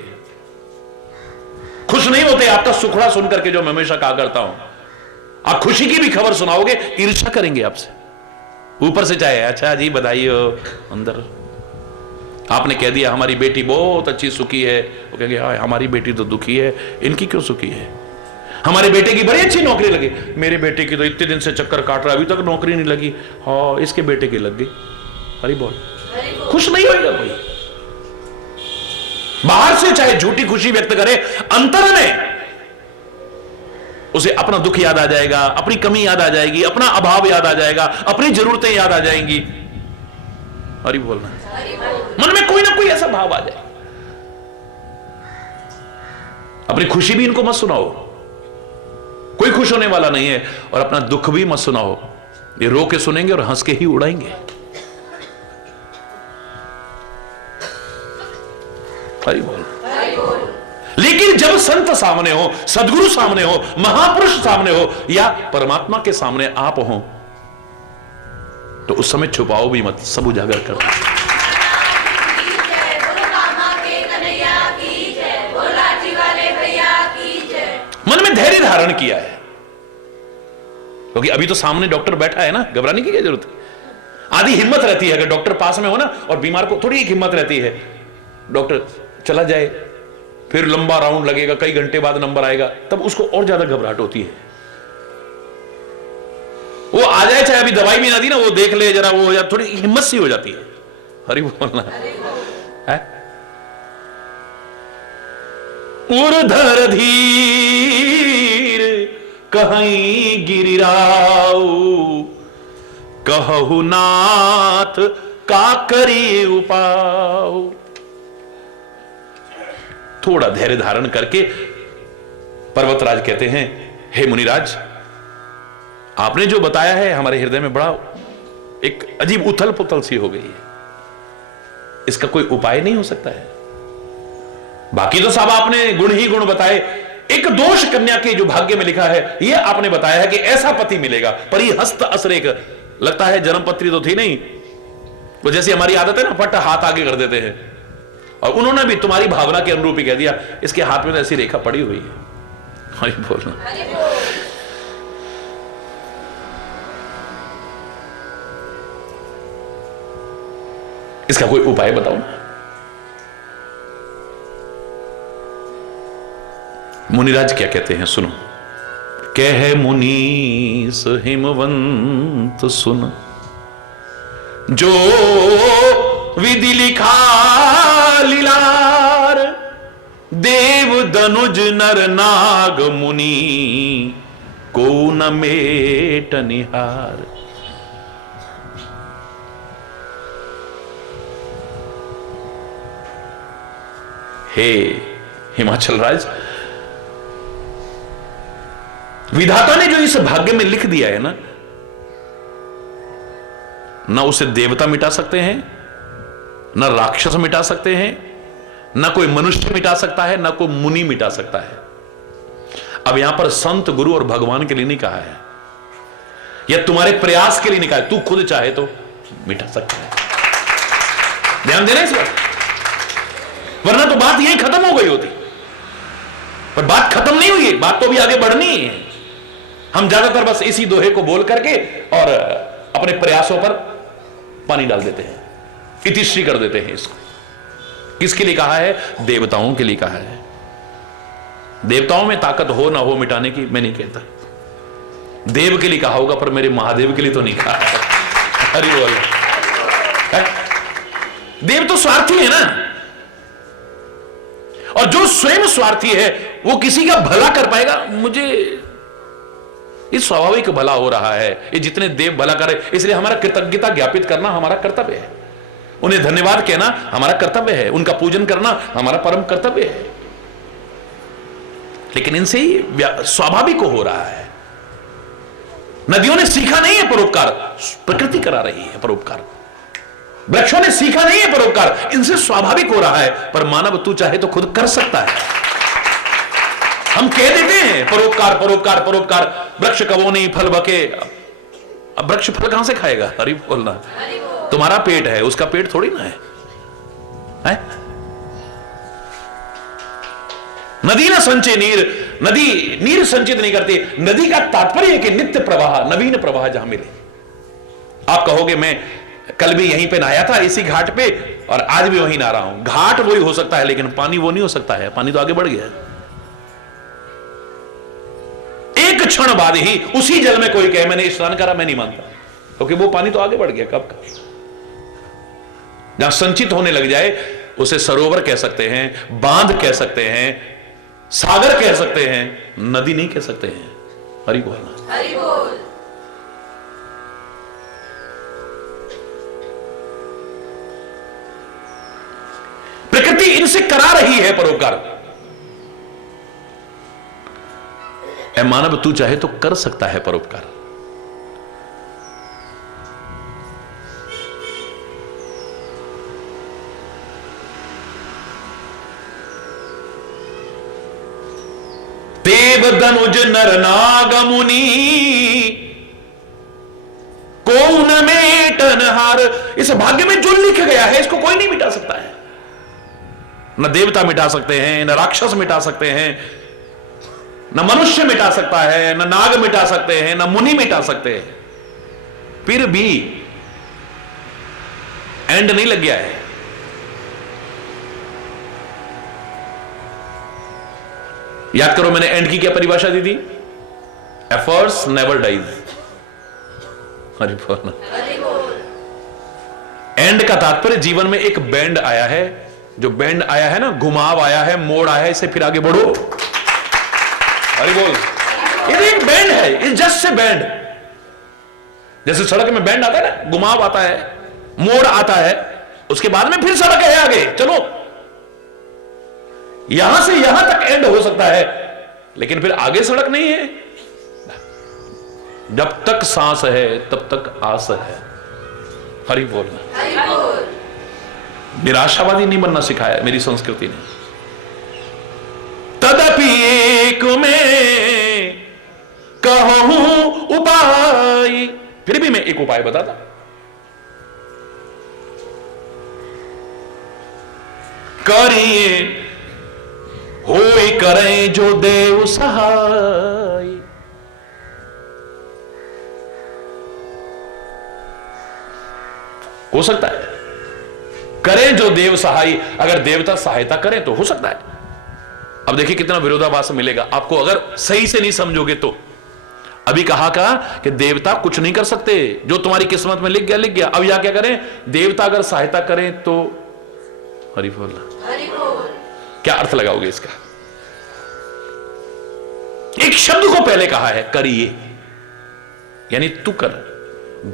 खुश नहीं होते आपका सुखड़ा सुन करके, जो मैं हमेशा कहा करता हूं। आप खुशी की भी खबर सुनाओगे, ईर्ष्या करेंगे आपसे, ऊपर से चाहे अच्छा जी बधाई हो, अंदर आपने कह दिया हमारी बेटी बहुत अच्छी सुखी है, वो कहेंगे हाँ हमारी बेटी तो दुखी है, इनकी क्यों सुखी है। हमारे बेटे की बड़ी अच्छी नौकरी लगी, मेरे बेटे की तो इतने दिन से चक्कर काट रहा, अभी तक नौकरी नहीं लगी, हाँ इसके बेटे की लग गई। अरे बोल, खुश नहीं होगा कोई। बाहर से चाहे झूठी खुशी व्यक्त करे, अंतर में उसे अपना दुख याद आ जाएगा, अपनी कमी याद आ जाएगी, अपना अभाव याद आ जाएगा, अपनी जरूरतें याद आ जाएंगी। अरे बोलना, मन में कोई ना कोई ऐसा भाव आ जाए। अपनी खुशी भी इनको मत सुनाओ, कोई खुश होने वाला नहीं है, और अपना दुख भी मत सुनाओ, ये रो के सुनेंगे और हंस के ही उड़ाएंगे। हरि बोल। लेकिन जब संत सामने हो, सदगुरु सामने हो, महापुरुष सामने हो, या परमात्मा के सामने आप हो, तो उस समय छुपाओ भी मत, सब उजागर करो। मन में धैर्य धारण किया है, क्योंकि अभी तो सामने डॉक्टर बैठा है ना, घबराने की क्या जरूरत है। आधी हिम्मत रहती है, अगर डॉक्टर पास में हो ना, और बीमार को थोड़ी एक हिम्मत रहती है, डॉक्टर चला जाए, फिर लंबा राउंड लगेगा, कई घंटे बाद नंबर आएगा, तब उसको और ज्यादा घबराहट होती है। वो आ जाए, चाहे अभी दवाई भी ना दी ना, वो देख ले जरा, वो हो जाए, थोड़ी हिम्मत सी हो जाती है। हरि बोलना है। उर्धर धीर कहीं गिरिराऊ, कहु नाथ का करी उपाऊ। थोड़ा धैर्य धारण करके पर्वतराज कहते हैं, हे मुनिराज, आपने जो बताया है हमारे हृदय में बड़ा एक अजीब उथल पुथल सी हो गई है। इसका कोई उपाय नहीं हो सकता है? बाकी तो सब आपने गुण ही गुण बताए। एक दोष कन्या के जो भाग्य में लिखा है यह आपने बताया है कि ऐसा पति मिलेगा। परी हस्त असरेक, लगता है जन्म पत्री तो थी नहीं, वो जैसी हमारी आदत है ना, फट हाथ आगे कर देते हैं। और उन्होंने भी तुम्हारी भावना के अनुरूप ही कह दिया, इसके हाथ में तो ऐसी रेखा पड़ी हुई है। हरि बोलना। इसका कोई उपाय बताओ ना। मुनिराज क्या कहते हैं सुनो। कह मुनीस हिमवंत सुन, जो विधि लिखा लीलार, देव दनुज नर नाग मुनि को न मेट निहार। हे हिमाचल राज, विधाता ने जो इस भाग्य में लिख दिया है ना उसे देवता मिटा सकते हैं, न राक्षस मिटा सकते हैं, न कोई मनुष्य मिटा सकता है, न कोई मुनि मिटा सकता है। अब यहां पर संत गुरु और भगवान के लिए नहीं कहा है, या तुम्हारे प्रयास के लिए नहीं कहा है। तू खुद चाहे तो मिटा सकता है। ध्यान देना इस बात, वरना तो बात यही खत्म हो गई होती। पर बात खत्म नहीं हुई है, बात तो भी आगे बढ़नी है। हम ज्यादातर बस इसी दोहे को बोल करके और अपने प्रयासों पर पानी डाल देते हैं, इतिश्री कर देते हैं इसको। किसके लिए कहा है? देवताओं के लिए कहा है। देवताओं में ताकत हो ना हो मिटाने की मैं नहीं कहता, देव के लिए कहा होगा, पर मेरे महादेव के लिए तो नहीं कहा है। हरि बोल। देव तो स्वार्थी है ना, और जो स्वयं स्वार्थी है वो किसी का भला कर पाएगा? मुझे इस स्वाभाविक भला हो रहा है, ये जितने देव भला करे, इसलिए हमारा कृतज्ञता ज्ञापित करना हमारा कर्तव्य है। उन्हें धन्यवाद कहना हमारा कर्तव्य है, उनका पूजन करना हमारा परम कर्तव्य है। लेकिन इनसे ही स्वाभाविक हो रहा है। नदियों ने सीखा नहीं है परोपकार, प्रकृति करा रही है परोपकार। वृक्षों ने सीखा नहीं है परोपकार, इनसे स्वाभाविक हो रहा है। पर मानव तू चाहे तो खुद कर सकता है। हम कह देते हैं परोपकार परोपकार परोपकार, वृक्ष कबो नहीं फल बके। अब वृक्ष फल कहां से खाएगा? हरि बोलना। तुम्हारा पेट है, उसका पेट थोड़ी ना है? नदी ना संचय नीर, नदी नीर संचित नहीं करती। नदी का तात्पर्य है कि नित्य प्रवाह, नवीन प्रवाह जहां मिले। आप कहोगे मैं कल भी यहीं पे नहाया था इसी घाट पे, और आज भी वहीं नहा रहा हूं। घाट वही हो सकता है लेकिन पानी वो नहीं हो सकता है, पानी तो आगे बढ़ गया। एक क्षण बाद ही उसी जल में कोई कहे मैंने स्नान करा, मैं नहीं मानता, क्योंकि वो पानी तो आगे बढ़ गया कब का। जहां संचित होने लग जाए उसे सरोवर कह सकते हैं, बांध कह सकते हैं, सागर कह सकते हैं, नदी नहीं कह सकते हैं। हरि बोल। हरि बोल। प्रकृति इनसे करा रही है परोपकार। ऐ मानव तू चाहे तो कर सकता है परोपकार। देव दनुज नर नाग मुनि कौन मेटन हार। इस भाग्य में जो लिख गया है इसको कोई नहीं मिटा सकता है। न देवता मिटा सकते हैं, न राक्षस मिटा सकते हैं, न मनुष्य मिटा सकता है, न नाग मिटा सकते हैं, न मुनि मिटा सकते हैं। फिर भी एंड नहीं लग गया है। याद करो मैंने एंड की क्या परिभाषा दी थी? Efforts never dies. हरि बोल। एंड का तात्पर्य जीवन में एक बैंड आया है, जो बैंड आया है ना, घुमाव आया है, मोड़ आया है, इसे फिर आगे बढ़ो। हरि बोल। ये एक बैंड है, इट्स जस्ट ए बैंड। जैसे सड़क में बैंड आता है ना, घुमाव आता है, मोड़ आता है, उसके बाद में फिर सड़क है आगे, चलो। यहां से यहां तक एंड हो सकता है, लेकिन फिर आगे सड़क नहीं है। जब तक सांस है तब तक आस है। हरि बोलना। हरि बोल। निराशावादी नहीं बनना सिखाया मेरी संस्कृति ने। तदपि एक में कहूं उपाय, फिर भी मैं एक उपाय बताता। करिए होई करें जो देव सहाय। हो सकता है करें जो देव सहाय, अगर देवता सहायता करें तो हो सकता है। अब देखिए कितना विरोधाभास मिलेगा आपको अगर सही से नहीं समझोगे तो। अभी कहा कि देवता कुछ नहीं कर सकते, जो तुम्हारी किस्मत में लिख गया लिख गया। अब यहां क्या करें, देवता अगर सहायता करें तो हरि बोल। हरि बोल। क्या अर्थ लगाओगे इसका? एक शब्द को पहले कहा है करिए, यानी तू कर।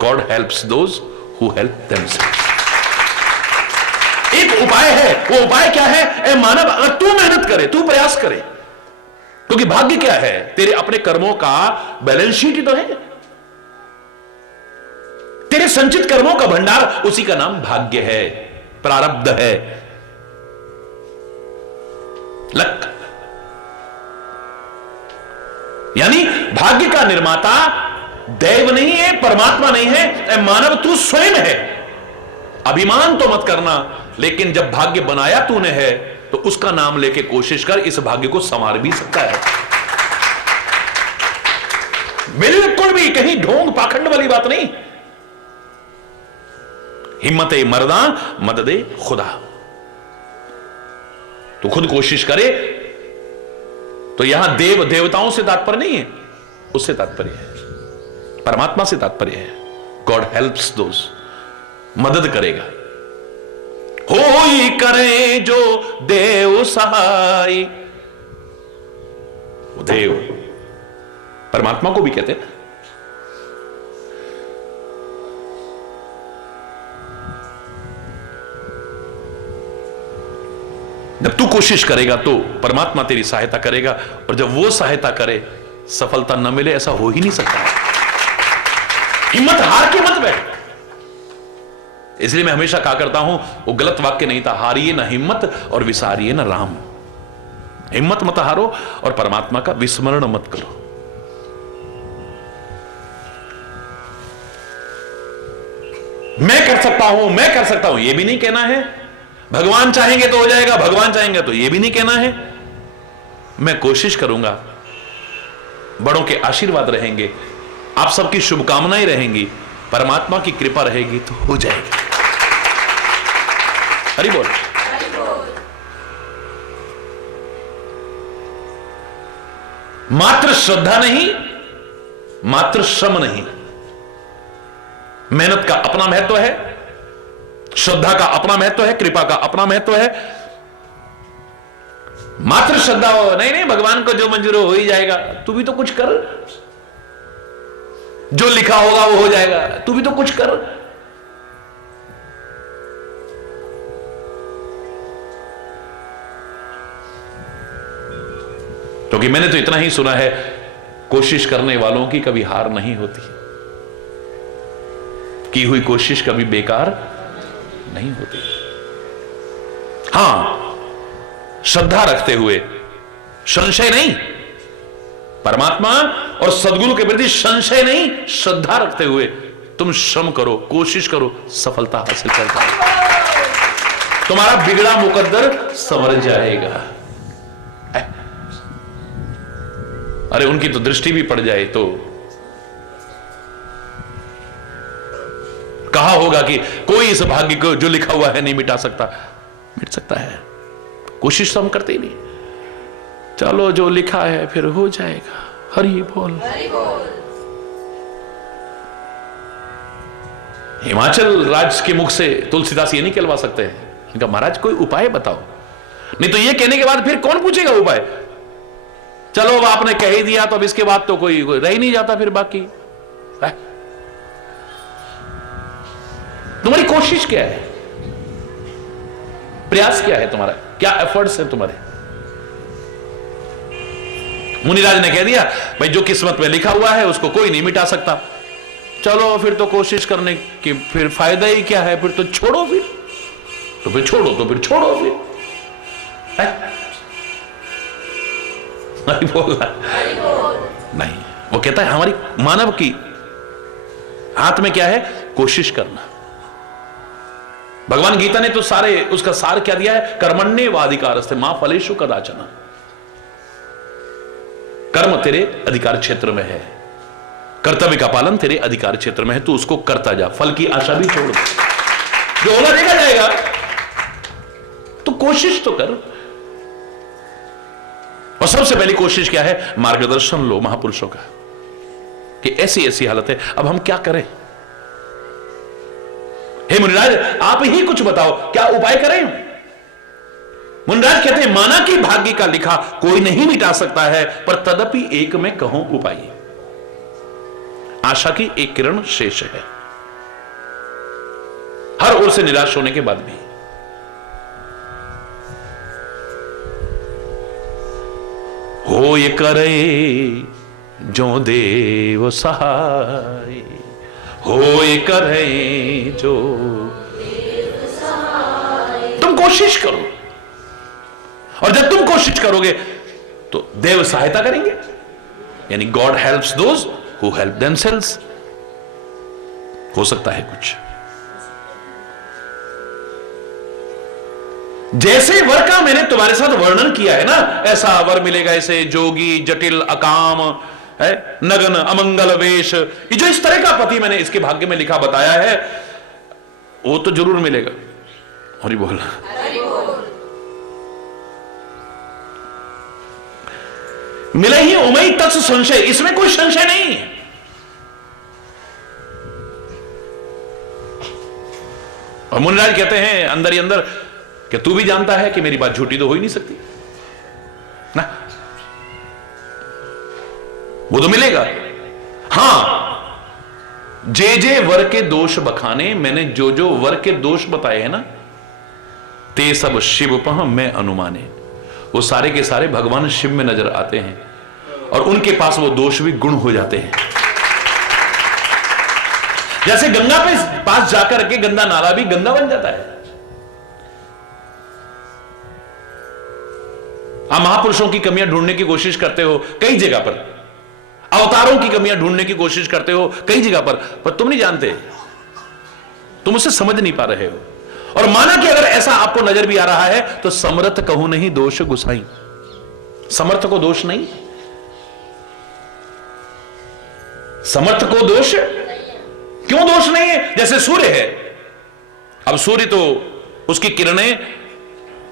God helps those who help themselves. एक उपाय है, वो उपाय क्या है? ए मानव, अगर तू मेहनत करे, तू प्रयास करे, क्योंकि भाग्य क्या है? तेरे अपने कर्मों का बैलेंस शीट ही तो है। तेरे संचित कर्मों का भंडार, उसी का नाम भाग्य है, प्रारब्ध है, लक। यानी भाग्य का निर्माता दैव नहीं है, परमात्मा नहीं है, ए मानव तू स्वयं है। अभिमान तो मत करना, लेकिन जब भाग्य बनाया तूने है तो उसका नाम लेके कोशिश कर, इस भाग्य को संवार भी सकता है। बिल्कुल भी कहीं ढोंग पाखंड वाली बात नहीं। हिम्मते मर्दा मददे खुदा। तो खुद कोशिश करे। तो यहां देव देवताओं से तात्पर्य नहीं है, उससे तात्पर्य है, परमात्मा से तात्पर्य है। गॉड हेल्प्स दोज, मदद करेगा। होई करे जो देव सहाय। वो देव परमात्मा को भी कहते हैं। जब तू कोशिश करेगा तो परमात्मा तेरी सहायता करेगा, और जब वो सहायता करे सफलता न मिले ऐसा हो ही नहीं सकता। हिम्मत हार के मत बैठ। इसलिए मैं हमेशा कहा करता हूं, वो गलत वाक्य नहीं था, हारिए ना हिम्मत और विसारिए ना राम। हिम्मत मत हारो और परमात्मा का विस्मरण मत करो। मैं कर सकता हूं, मैं कर सकता हूं, यह भी नहीं कहना है। भगवान चाहेंगे तो हो जाएगा, भगवान चाहेंगे तो यह भी नहीं कहना है। मैं कोशिश करूंगा, बड़ों के आशीर्वाद रहेंगे, आप सबकी शुभकामनाएं रहेंगी, परमात्मा की कृपा रहेगी तो हो जाएगा। हरि बोल। हरि बोल। मात्र श्रद्धा नहीं, मात्र श्रम नहीं। मेहनत का अपना महत्व है, श्रद्धा का अपना महत्व है, कृपा का अपना महत्व है। मात्र श्रद्धा हो, नहीं नहीं भगवान को जो मंजूर हो ही जाएगा, तू भी तो कुछ कर। जो लिखा होगा वो हो जाएगा, तू भी तो कुछ कर। क्योंकि मैंने तो इतना ही सुना है, कोशिश करने वालों की कभी हार नहीं होती, की हुई कोशिश कभी बेकार नहीं होती। हां, श्रद्धा रखते हुए, संशय नहीं, परमात्मा और सदगुरु के प्रति संशय नहीं, श्रद्धा रखते हुए तुम श्रम करो, कोशिश करो, सफलता हासिल कर पाओ। तुम्हारा बिगड़ा मुकद्दर संवर जाएगा। अरे उनकी तो दृष्टि भी पड़ जाए तो कहा होगा कि कोई इस भाग्य को जो लिखा हुआ है नहीं मिटा सकता। मिट सकता है, कोशिश तो हम करते ही नहीं। चलो जो लिखा है फिर हो जाएगा। हरि बोल। हरि बोल। हिमाचल राज्य के मुख से तुलसीदास ये नहीं कहलवा सकते हैं, इनका महाराज कोई उपाय बताओ। नहीं तो ये कहने के बाद फिर कौन पूछेगा उपाय? चलो अब आपने कह ही दिया तो अब इसके बाद तो कोई रह ही नहीं जाता फिर बाकी। तुम्हारी कोशिश क्या है, प्रयास क्या है तुम्हारा, क्या एफर्ट्स है तुम्हारे? मुनिराज ने कह दिया भाई जो किस्मत में लिखा हुआ है उसको कोई नहीं मिटा सकता। चलो फिर तो कोशिश करने की फिर फायदा ही क्या है, फिर तो छोड़ो, फिर छोड़ो, तो फिर छोड़ो फिर नहीं बोला नहीं। वो कहता है हमारी मानव की हाथ में क्या है, कोशिश करना। भगवान गीता ने तो सारे उसका सार क्या दिया है, कर्मण्ये वाधिकारस्ते मां फलेषु कदाचन। कर्म तेरे अधिकार क्षेत्र में है, कर्तव्य का पालन तेरे अधिकार क्षेत्र में है, तू उसको करता जा, फल की आशा भी छोड़ दे, जो होगा देखा जाएगा, तो कोशिश तो कर। और सबसे पहली कोशिश क्या है, मार्गदर्शन लो महापुरुषों का कि ऐसी ऐसी हालत है, अब हम क्या करें। हे मुनिराज आप ही कुछ बताओ, क्या उपाय करें। मुनिराज कहते हैं माना कि भाग्य का लिखा कोई नहीं मिटा सकता है, पर तदपि एक में कहूं उपाय, आशा की एक किरण शेष है। हर ओर से निराश होने के बाद भी हो ये करे जो देव सहाय, हो ये करे जो तुम कोशिश करो, और जब तुम कोशिश करोगे तो देव सहायता करेंगे, यानी God helps those who help themselves. हो सकता है कुछ जैसे वर का मैंने तुम्हारे साथ वर्णन किया है ना, ऐसा वर मिलेगा, ऐसे जोगी जटिल अकाम है, नगन अमंगल वेश, ये जो इस तरह का पति मैंने इसके भाग्य में लिखा बताया है, वो तो जरूर मिलेगा। हरि बोल। मिले ही उमई तत्स संशय, इसमें कोई संशय नहीं है। और मुनिराज कहते हैं अंदर ही अंदर कि तू भी जानता है कि मेरी बात झूठी तो हो ही नहीं सकती ना, वो तो मिलेगा। हां जे वर के दोष बखाने, मैंने जो जो वर के दोष बताए हैं ना, ते सब शिव पह मैं अनुमाने, वो सारे के सारे भगवान शिव में नजर आते हैं, और उनके पास वो दोष भी गुण हो जाते हैं। जैसे गंगा पे पास जाकर के गंदा नाला भी गंगा बन जाता है। आप महापुरुषों की कमियां ढूंढने की कोशिश करते हो कई जगह पर, अवतारों की कमियां ढूंढने की कोशिश करते हो कई जगह पर तुम नहीं जानते, तुम उसे समझ नहीं पा रहे हो। और माना कि अगर ऐसा आपको नजर भी आ रहा है तो समर्थ कहूं नहीं दोष गुसाई, समर्थ को दोष नहीं, समर्थ को दोष क्यों दोष नहीं है। जैसे सूर्य है, अब सूर्य तो उसकी किरणें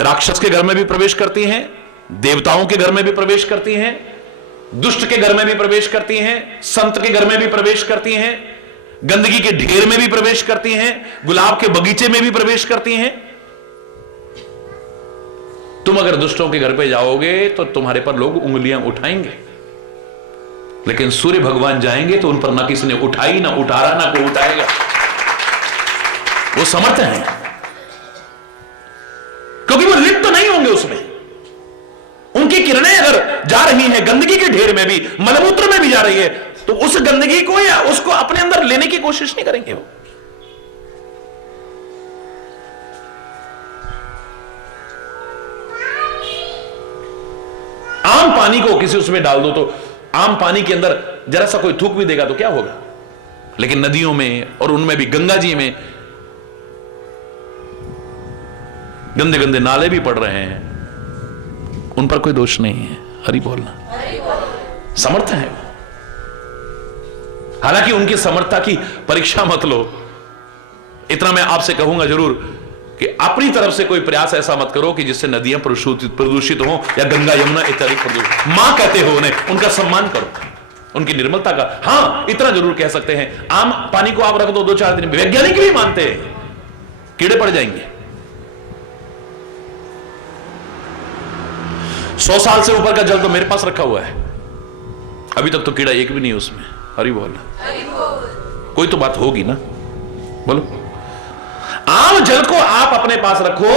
राक्षस के घर में भी प्रवेश करती हैं, देवताओं के घर में भी प्रवेश करती हैं, दुष्ट के घर में भी प्रवेश करती हैं, संत के घर में भी प्रवेश करती हैं, गंदगी के ढेर में भी प्रवेश करती हैं, गुलाब के बगीचे में भी प्रवेश करती हैं। तुम अगर दुष्टों के घर पे जाओगे तो तुम्हारे पर लोग उंगलियां उठाएंगे, लेकिन सूर्य भगवान जाएंगे तो उन पर ना किसी ने उठाई, ना उठारा, ना कोई उठाएगा। वो समर्थ हैं क्योंकि वो लिप्त नहीं होंगे उसमें। उनकी किरणें अगर जा रही हैं गंदगी के ढेर में भी, मलमूत्र में भी जा रही है, तो उस गंदगी को या उसको अपने अंदर लेने की कोशिश नहीं करेंगे वो। आम पानी को किसी उसमें डाल दो तो आम पानी के अंदर जरा सा कोई थूक भी देगा तो क्या होगा, लेकिन नदियों में और उनमें भी गंगा जी में गंदे गंदे नाले भी पड़ रहे हैं, उन पर कोई दोष नहीं है। हरि बोलना, समर्थ है वो। हालांकि उनकी समर्थता की परीक्षा मत लो, इतना मैं आपसे कहूंगा जरूर कि अपनी तरफ से कोई प्रयास ऐसा मत करो कि जिससे नदियां प्रदूषित हो या गंगा यमुना इत्यादि प्रदूषित। मां कहते हो उन्हें, उनका सम्मान करो, उनकी निर्मलता का। हां इतना जरूर कह सकते हैं, आम पानी को आप रख दो 2-4 दिन, वैज्ञानिक भी मानते हैं कीड़े पड़ जाएंगे। 100 साल से ऊपर का जल तो मेरे पास रखा हुआ है, अभी तक तो कीड़ा एक भी नहीं उसमें। हरि बोल, कोई तो बात होगी ना, बोलो। आम जल को आप अपने पास रखो,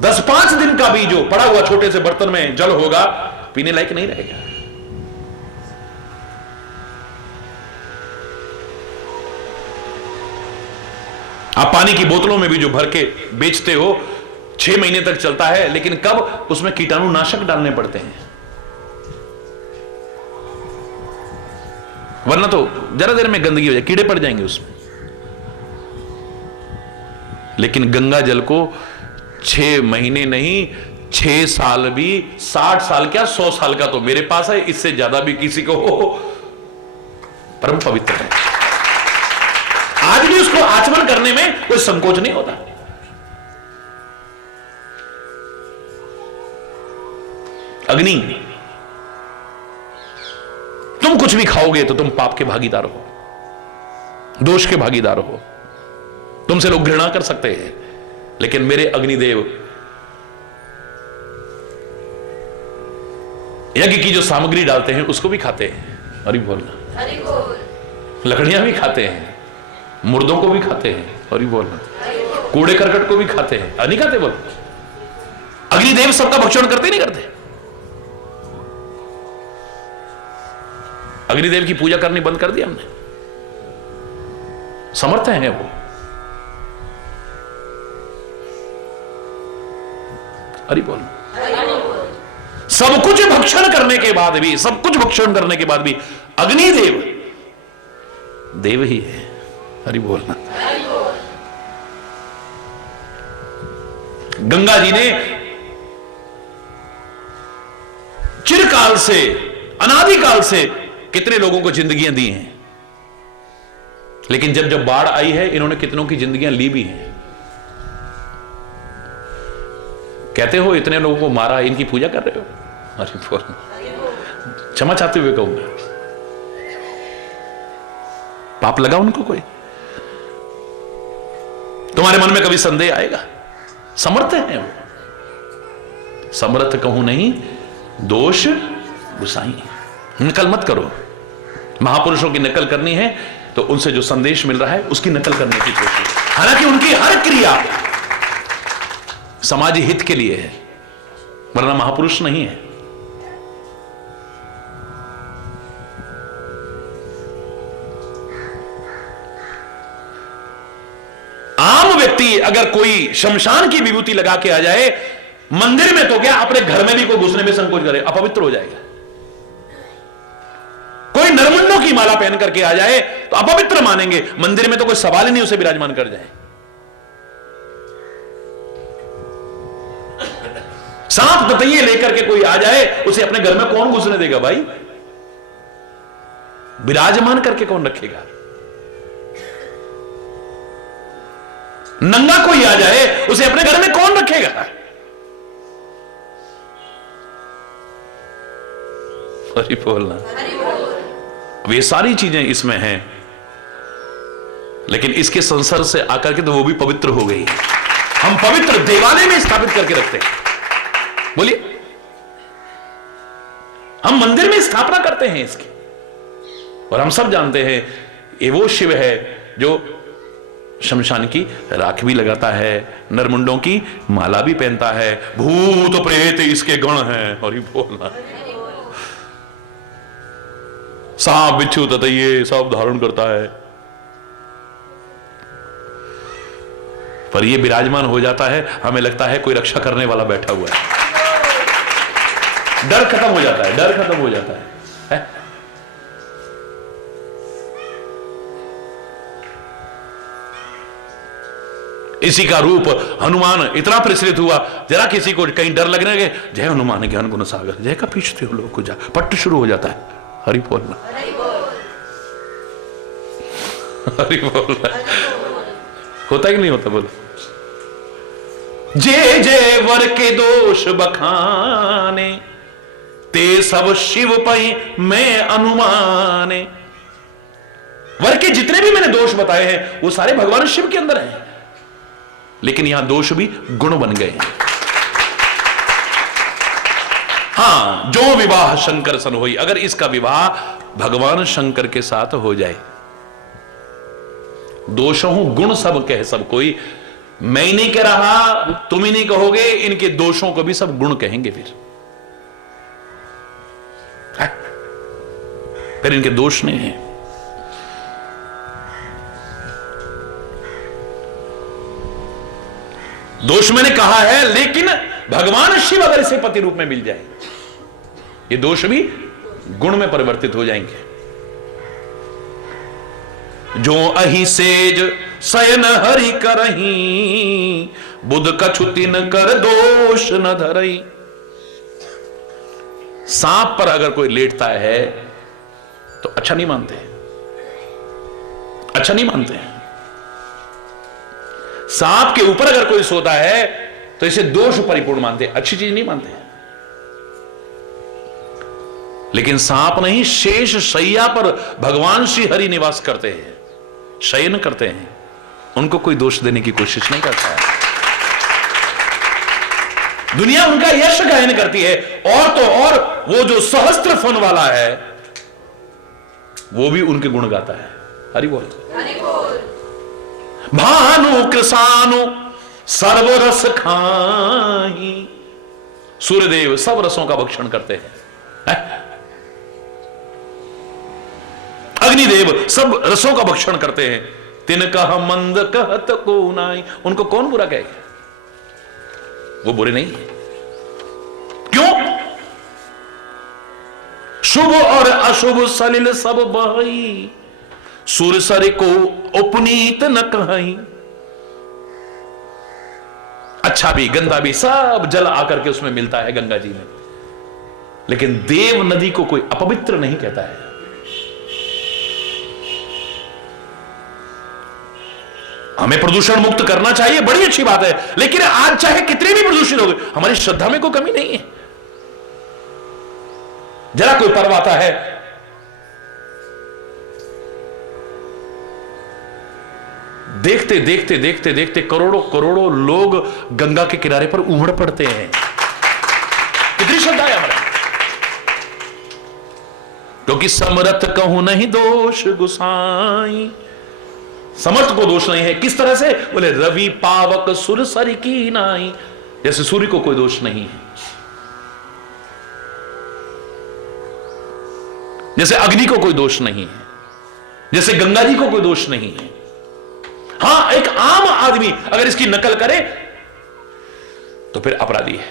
10-5 दिन का भी जो पड़ा हुआ छोटे से बर्तन में जल होगा, पीने लायक नहीं रहेगा। आप पानी की बोतलों में भी जो भर के बेचते हो 6 महीने तक चलता है, लेकिन कब उसमें कीटाणुनाशक डालने पड़ते हैं, वरना तो जरा देर में गंदगी हो जाए, कीड़े पड़ जाएंगे उसमें। लेकिन गंगा जल को 6 महीने नहीं, 6 साल भी, 60 साल क्या 100 साल का तो मेरे पास है, इससे ज्यादा भी किसी को हो, परम पवित्र है। आज भी उसको आचमन करने में कोई संकोच नहीं होता। अग्नि, तुम कुछ भी खाओगे तो तुम पाप के भागीदार हो, दोष के भागीदार हो, तुमसे लोग घृणा कर सकते हैं, लेकिन मेरे अग्निदेव यज्ञ की जो सामग्री डालते हैं उसको भी खाते हैं। हरि बोलना, हरि बोल। लकड़ियां भी खाते हैं, मुर्दों को भी खाते हैं, हरि बोलना, कूड़े करकट को भी खाते हैं, नहीं खाते बोल? अग्निदेव सबका भक्षण करते नहीं करते? अग्निदेव की पूजा करनी बंद कर दी हमने, समर्थ हैं वो। हरि बोल। सब कुछ भक्षण करने के बाद भी, सब कुछ भक्षण करने के बाद भी अग्निदेव देव ही है। हरि बोलना। गंगा जी ने चिरकाल से, अनादिकाल से कितने लोगों को जिंदगियां दी हैं, लेकिन जब जब बाढ़ आई है इन्होंने कितनों की जिंदगियां ली भी हैं। कहते हो इतने लोगों को मारा, इनकी पूजा कर रहे हो? अरे बोल, क्षमा चाहते हुए कहूंगा, पाप लगा उनको कोई? तुम्हारे मन में कभी संदेह आएगा? समर्थ है वो, समर्थ कहूं नहीं, दोष गुसाई। नकल मत करो। महापुरुषों की नकल करनी है तो उनसे जो संदेश मिल रहा है उसकी नकल करने की कोशिश। हालांकि उनकी हर क्रिया समाज हित के लिए है, वरना महापुरुष नहीं है। आम व्यक्ति अगर कोई शमशान की विभूति लगा के आ जाए मंदिर में, तो क्या अपने घर में भी कोई घुसने में संकोच करे? अपवित्र हो जाएगा। कोई नरमुंडों की माला पहन करके आ जाए तो अपवित्र मानेंगे, मंदिर में तो कोई सवाल ही नहीं उसे विराजमान कर जाए। सांप दतइये लेकर के कोई आ जाए, उसे अपने घर में कौन घुसने देगा भाई? विराजमान करके कौन रखेगा? नंगा कोई आ जाए, उसे अपने घर में कौन रखेगा? हरि बोलना। अब ये सारी चीजें इसमें हैं, लेकिन इसके संसर्ग से आकर के तो वो भी पवित्र हो गई। हम पवित्र देवालय में स्थापित करके रखते हैं, बोलिए, हम मंदिर में स्थापना करते हैं इसकी। और हम सब जानते हैं ये वो शिव है जो शमशान की राख भी लगाता है, नरमुंडों की माला भी पहनता है, भूत प्रेत इसके गण हैं। और ये बोलना, सांप बिच्छू ततइये सब धारण करता है, पर ये विराजमान हो जाता है, हमें लगता है कोई रक्षा करने वाला बैठा हुआ है। डर खत्म हो जाता है, डर खत्म हो जाता है? इसी का रूप हनुमान इतना प्रचलित हुआ, जरा किसी को कहीं डर लगने लगे, जय हनुमान ज्ञान गुण सागर, जय का पीछते हो लोग को जा, पट्ट शुरू हो जाता है। हरि बोलना, हरि बोलना। होता ही नहीं होता? बोलो, जे जे वर के दोष बखाने, ते सब शिव पई मैं अनुमाने। वर के जितने भी मैंने दोष बताए हैं वो सारे भगवान शिव के अंदर हैं, लेकिन यहां दोष भी गुण बन गए हैं। हां, जो विवाह शंकर सन होई, अगर इसका विवाह भगवान शंकर के साथ हो जाए, दोषों गुण सब कह सब कोई, मैं ही नहीं कह रहा, तुम ही नहीं कहोगे, इनके दोषों को भी सब गुण कहेंगे। फिर इनके दोष नहीं है। दोष मैंने कहा है, लेकिन भगवान शिव अगर इसे पति रूप में मिल जाए, ये दोष भी गुण में परिवर्तित हो जाएंगे। जो अहि सेज शयन हरि करही, बुध कछु तिन कर दोष न धरई। सांप पर अगर कोई लेटता है तो अच्छा नहीं मानते, अच्छा नहीं मानते। सांप के ऊपर अगर कोई सोता है तो इसे दोष परिपूर्ण मानते, अच्छी चीज नहीं मानते। लेकिन सांप नहीं, शेष शैया पर भगवान श्री हरि निवास करते हैं, शयन करते हैं, उनको कोई दोष देने की कोशिश नहीं करता है। दुनिया उनका यश गायन करती है, और तो और वो जो सहस्त्र फन वाला है वो भी उनके गुण गाता है। हरि बोल। भानु कृसानु सर्व रस खाही। सूर्यदेव सब रसों का भक्षण करते हैं, अग्निदेव सब रसों का भक्षण करते हैं। तिनका मंद कहत को नाई, उनको कौन बुरा कहेगा? वो बुरे नहीं है। क्यों? शुभ और अशुभ सलिल सब बहई, सुरसर को उपनीत न कहीं। अच्छा भी गंदा भी सब जल आकर के उसमें मिलता है गंगा जी में, लेकिन देव नदी को कोई अपवित्र नहीं कहता है। हमें प्रदूषण मुक्त करना चाहिए, बड़ी अच्छी बात है, लेकिन आज चाहे कितने भी प्रदूषित हो गए, हमारी श्रद्धा में कोई कमी नहीं है। जरा कोई पर्व आता है, देखते देखते देखते देखते करोड़ों करोड़ों लोग गंगा के किनारे पर उमड़ पड़ते हैं। कितनी श्रद्धा है हमारा। क्योंकि समर्थ कहूं नहीं दोष गुसाई, समर्थ को दोष नहीं है। किस तरह से? बोले रवि पावक सुर सर की नाई, जैसे सूर्य को कोई दोष नहीं है, जैसे अग्नि को कोई दोष नहीं है, जैसे गंगा जी को कोई दोष नहीं है। हां, एक आम आदमी अगर इसकी नकल करे तो फिर अपराधी है।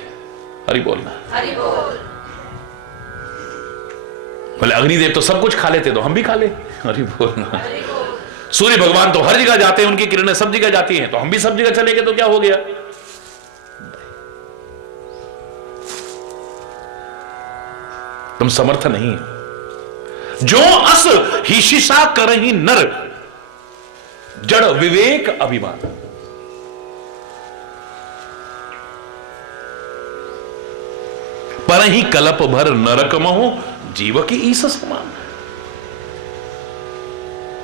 हरि बोलना। हरि बोल। बोले अग्निदेव तो सब कुछ खा लेते, तो हम भी खा ले। हरि बोलना। सूर्य भगवान तो हर जगह जाते हैं, उनकी किरणें सब जगह जाती हैं, तो हम भी सब जगह चले गए तो क्या हो गया? तुम समर्थ नहीं। जो अस हिशिषा करही नर, जड़ विवेक अभिमान। पर ही कल्प भर नरक महो, जीव की ईस समान।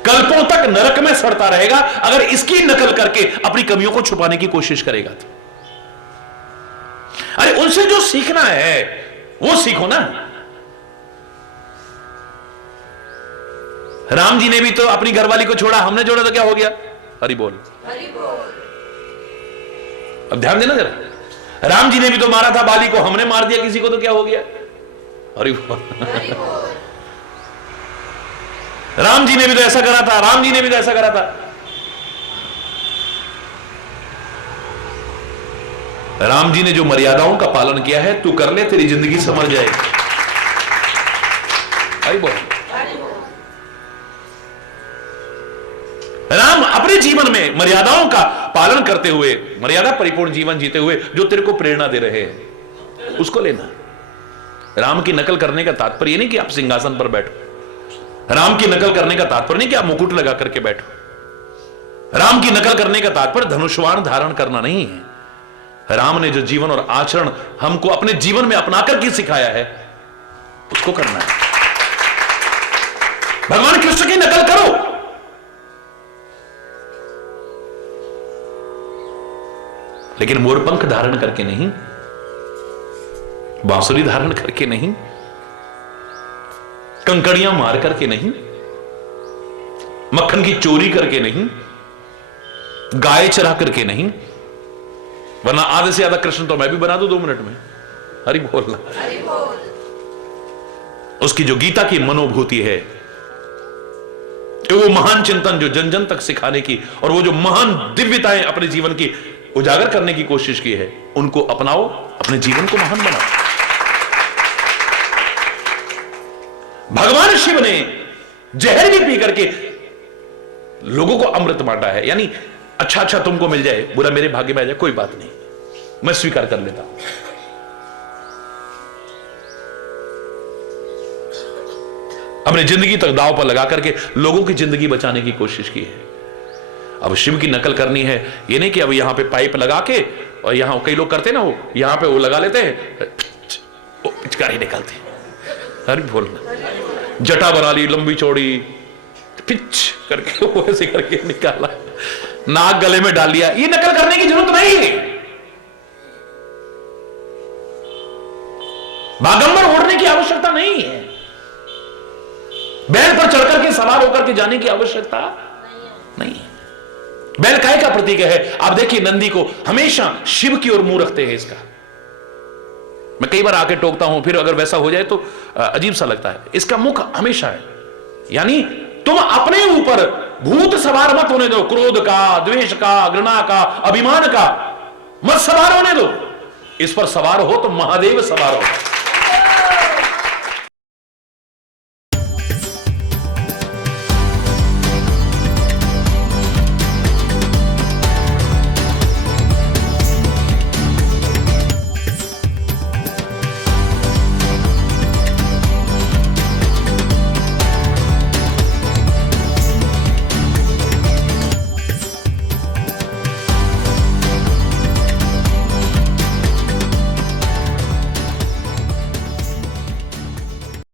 कल्पों तक नरक में सड़ता रहेगा अगर इसकी नकल करके अपनी कमियों को छुपाने की कोशिश करेगा तो। अरे उनसे जो सीखना है वो सीखो ना। राम जी ने भी तो अपनी घरवाली को छोड़ा, हमने छोड़ा तो क्या हो गया? हरि बोल। हरि बोल। अब ध्यान देना जरा, राम जी ने भी तो मारा था बाली को, हमने मार दिया किसी को तो क्या हो गया? हरि बोल। हरि बोल। राम जी ने भी तो ऐसा करा था, राम जी ने भी तो ऐसा करा था। राम जी ने जो मर्यादाओं का पालन किया है, तू कर ले, तेरी जिंदगी संवर जाएगी। हरि बोल। राम अपने जीवन में मर्यादाओं का पालन करते हुए, मर्यादा परिपूर्ण जीवन जीते हुए जो तेरे को प्रेरणा दे रहे हैं, उसको लेना। राम की नकल करने का तात्पर्य नहीं कि आप सिंहासन पर बैठो। राम की नकल करने का तात्पर्य नहीं कि आप मुकुट लगा करके बैठो। राम की नकल करने का तात्पर्य धनुष्वाण धारण करना नहीं है। राम ने जो जीवन और आचरण हमको अपने जीवन में अपना करके सिखाया है, उसको करना है। भगवान कृष्ण की नकल करो, लेकिन मोरपंख धारण करके नहीं, बांसुरी धारण करके नहीं, कंकड़ियां मार करके नहीं, मक्खन की चोरी करके नहीं, गाय चरा करके नहीं, वरना आधे से ज्यादा कृष्ण तो मैं भी बना दूं 2 मिनट में। हरि बोलना। हरि बोल। उसकी जो गीता की मनोभूति है, वो महान चिंतन जो जन जन तक सिखाने की, और वो जो महान दिव्यताएं अपने जीवन की उजागर करने की कोशिश की है, उनको अपनाओ, अपने जीवन को महान बनाओ। भगवान शिव ने जहर भी पी करके लोगों को अमृत बांटा है। यानी अच्छा अच्छा तुमको मिल जाए, बुरा मेरे भाग्य में आ जाए, कोई बात नहीं, मैं स्वीकार कर लेता हूं। अपनी जिंदगी तक दांव पर लगा करके लोगों की जिंदगी बचाने की कोशिश की है। अब शिव की नकल करनी है, ये नहीं कि अब यहां पे पाइप लगा के, और यहां कई लोग करते ना, वो यहां पे वो लगा लेते हैं, वो पिचकारी निकलते हैं, अरे बोलना जटा बना ली लंबी चौड़ी, पिच करके वो ऐसे करके निकाला, नाक गले में डाल लिया। ये नकल करने की जरूरत नहीं है। बागंबर ओढ़ने की आवश्यकता नहीं है। बैल पर चढ़कर के सवार होकर के जाने की आवश्यकता नहीं है। बैल काय का प्रतीक है? आप देखिए नंदी को हमेशा शिव की ओर मुंह रखते हैं। इसका मैं कई बार आके टोकता हूं, फिर अगर वैसा हो जाए तो अजीब सा लगता है। इसका मुख हमेशा है, यानी तुम अपने ऊपर भूत सवार मत होने दो। क्रोध का, द्वेष का, घृणा का, अभिमान का मत सवार होने दो। इस पर सवार हो तो महादेव सवार हो।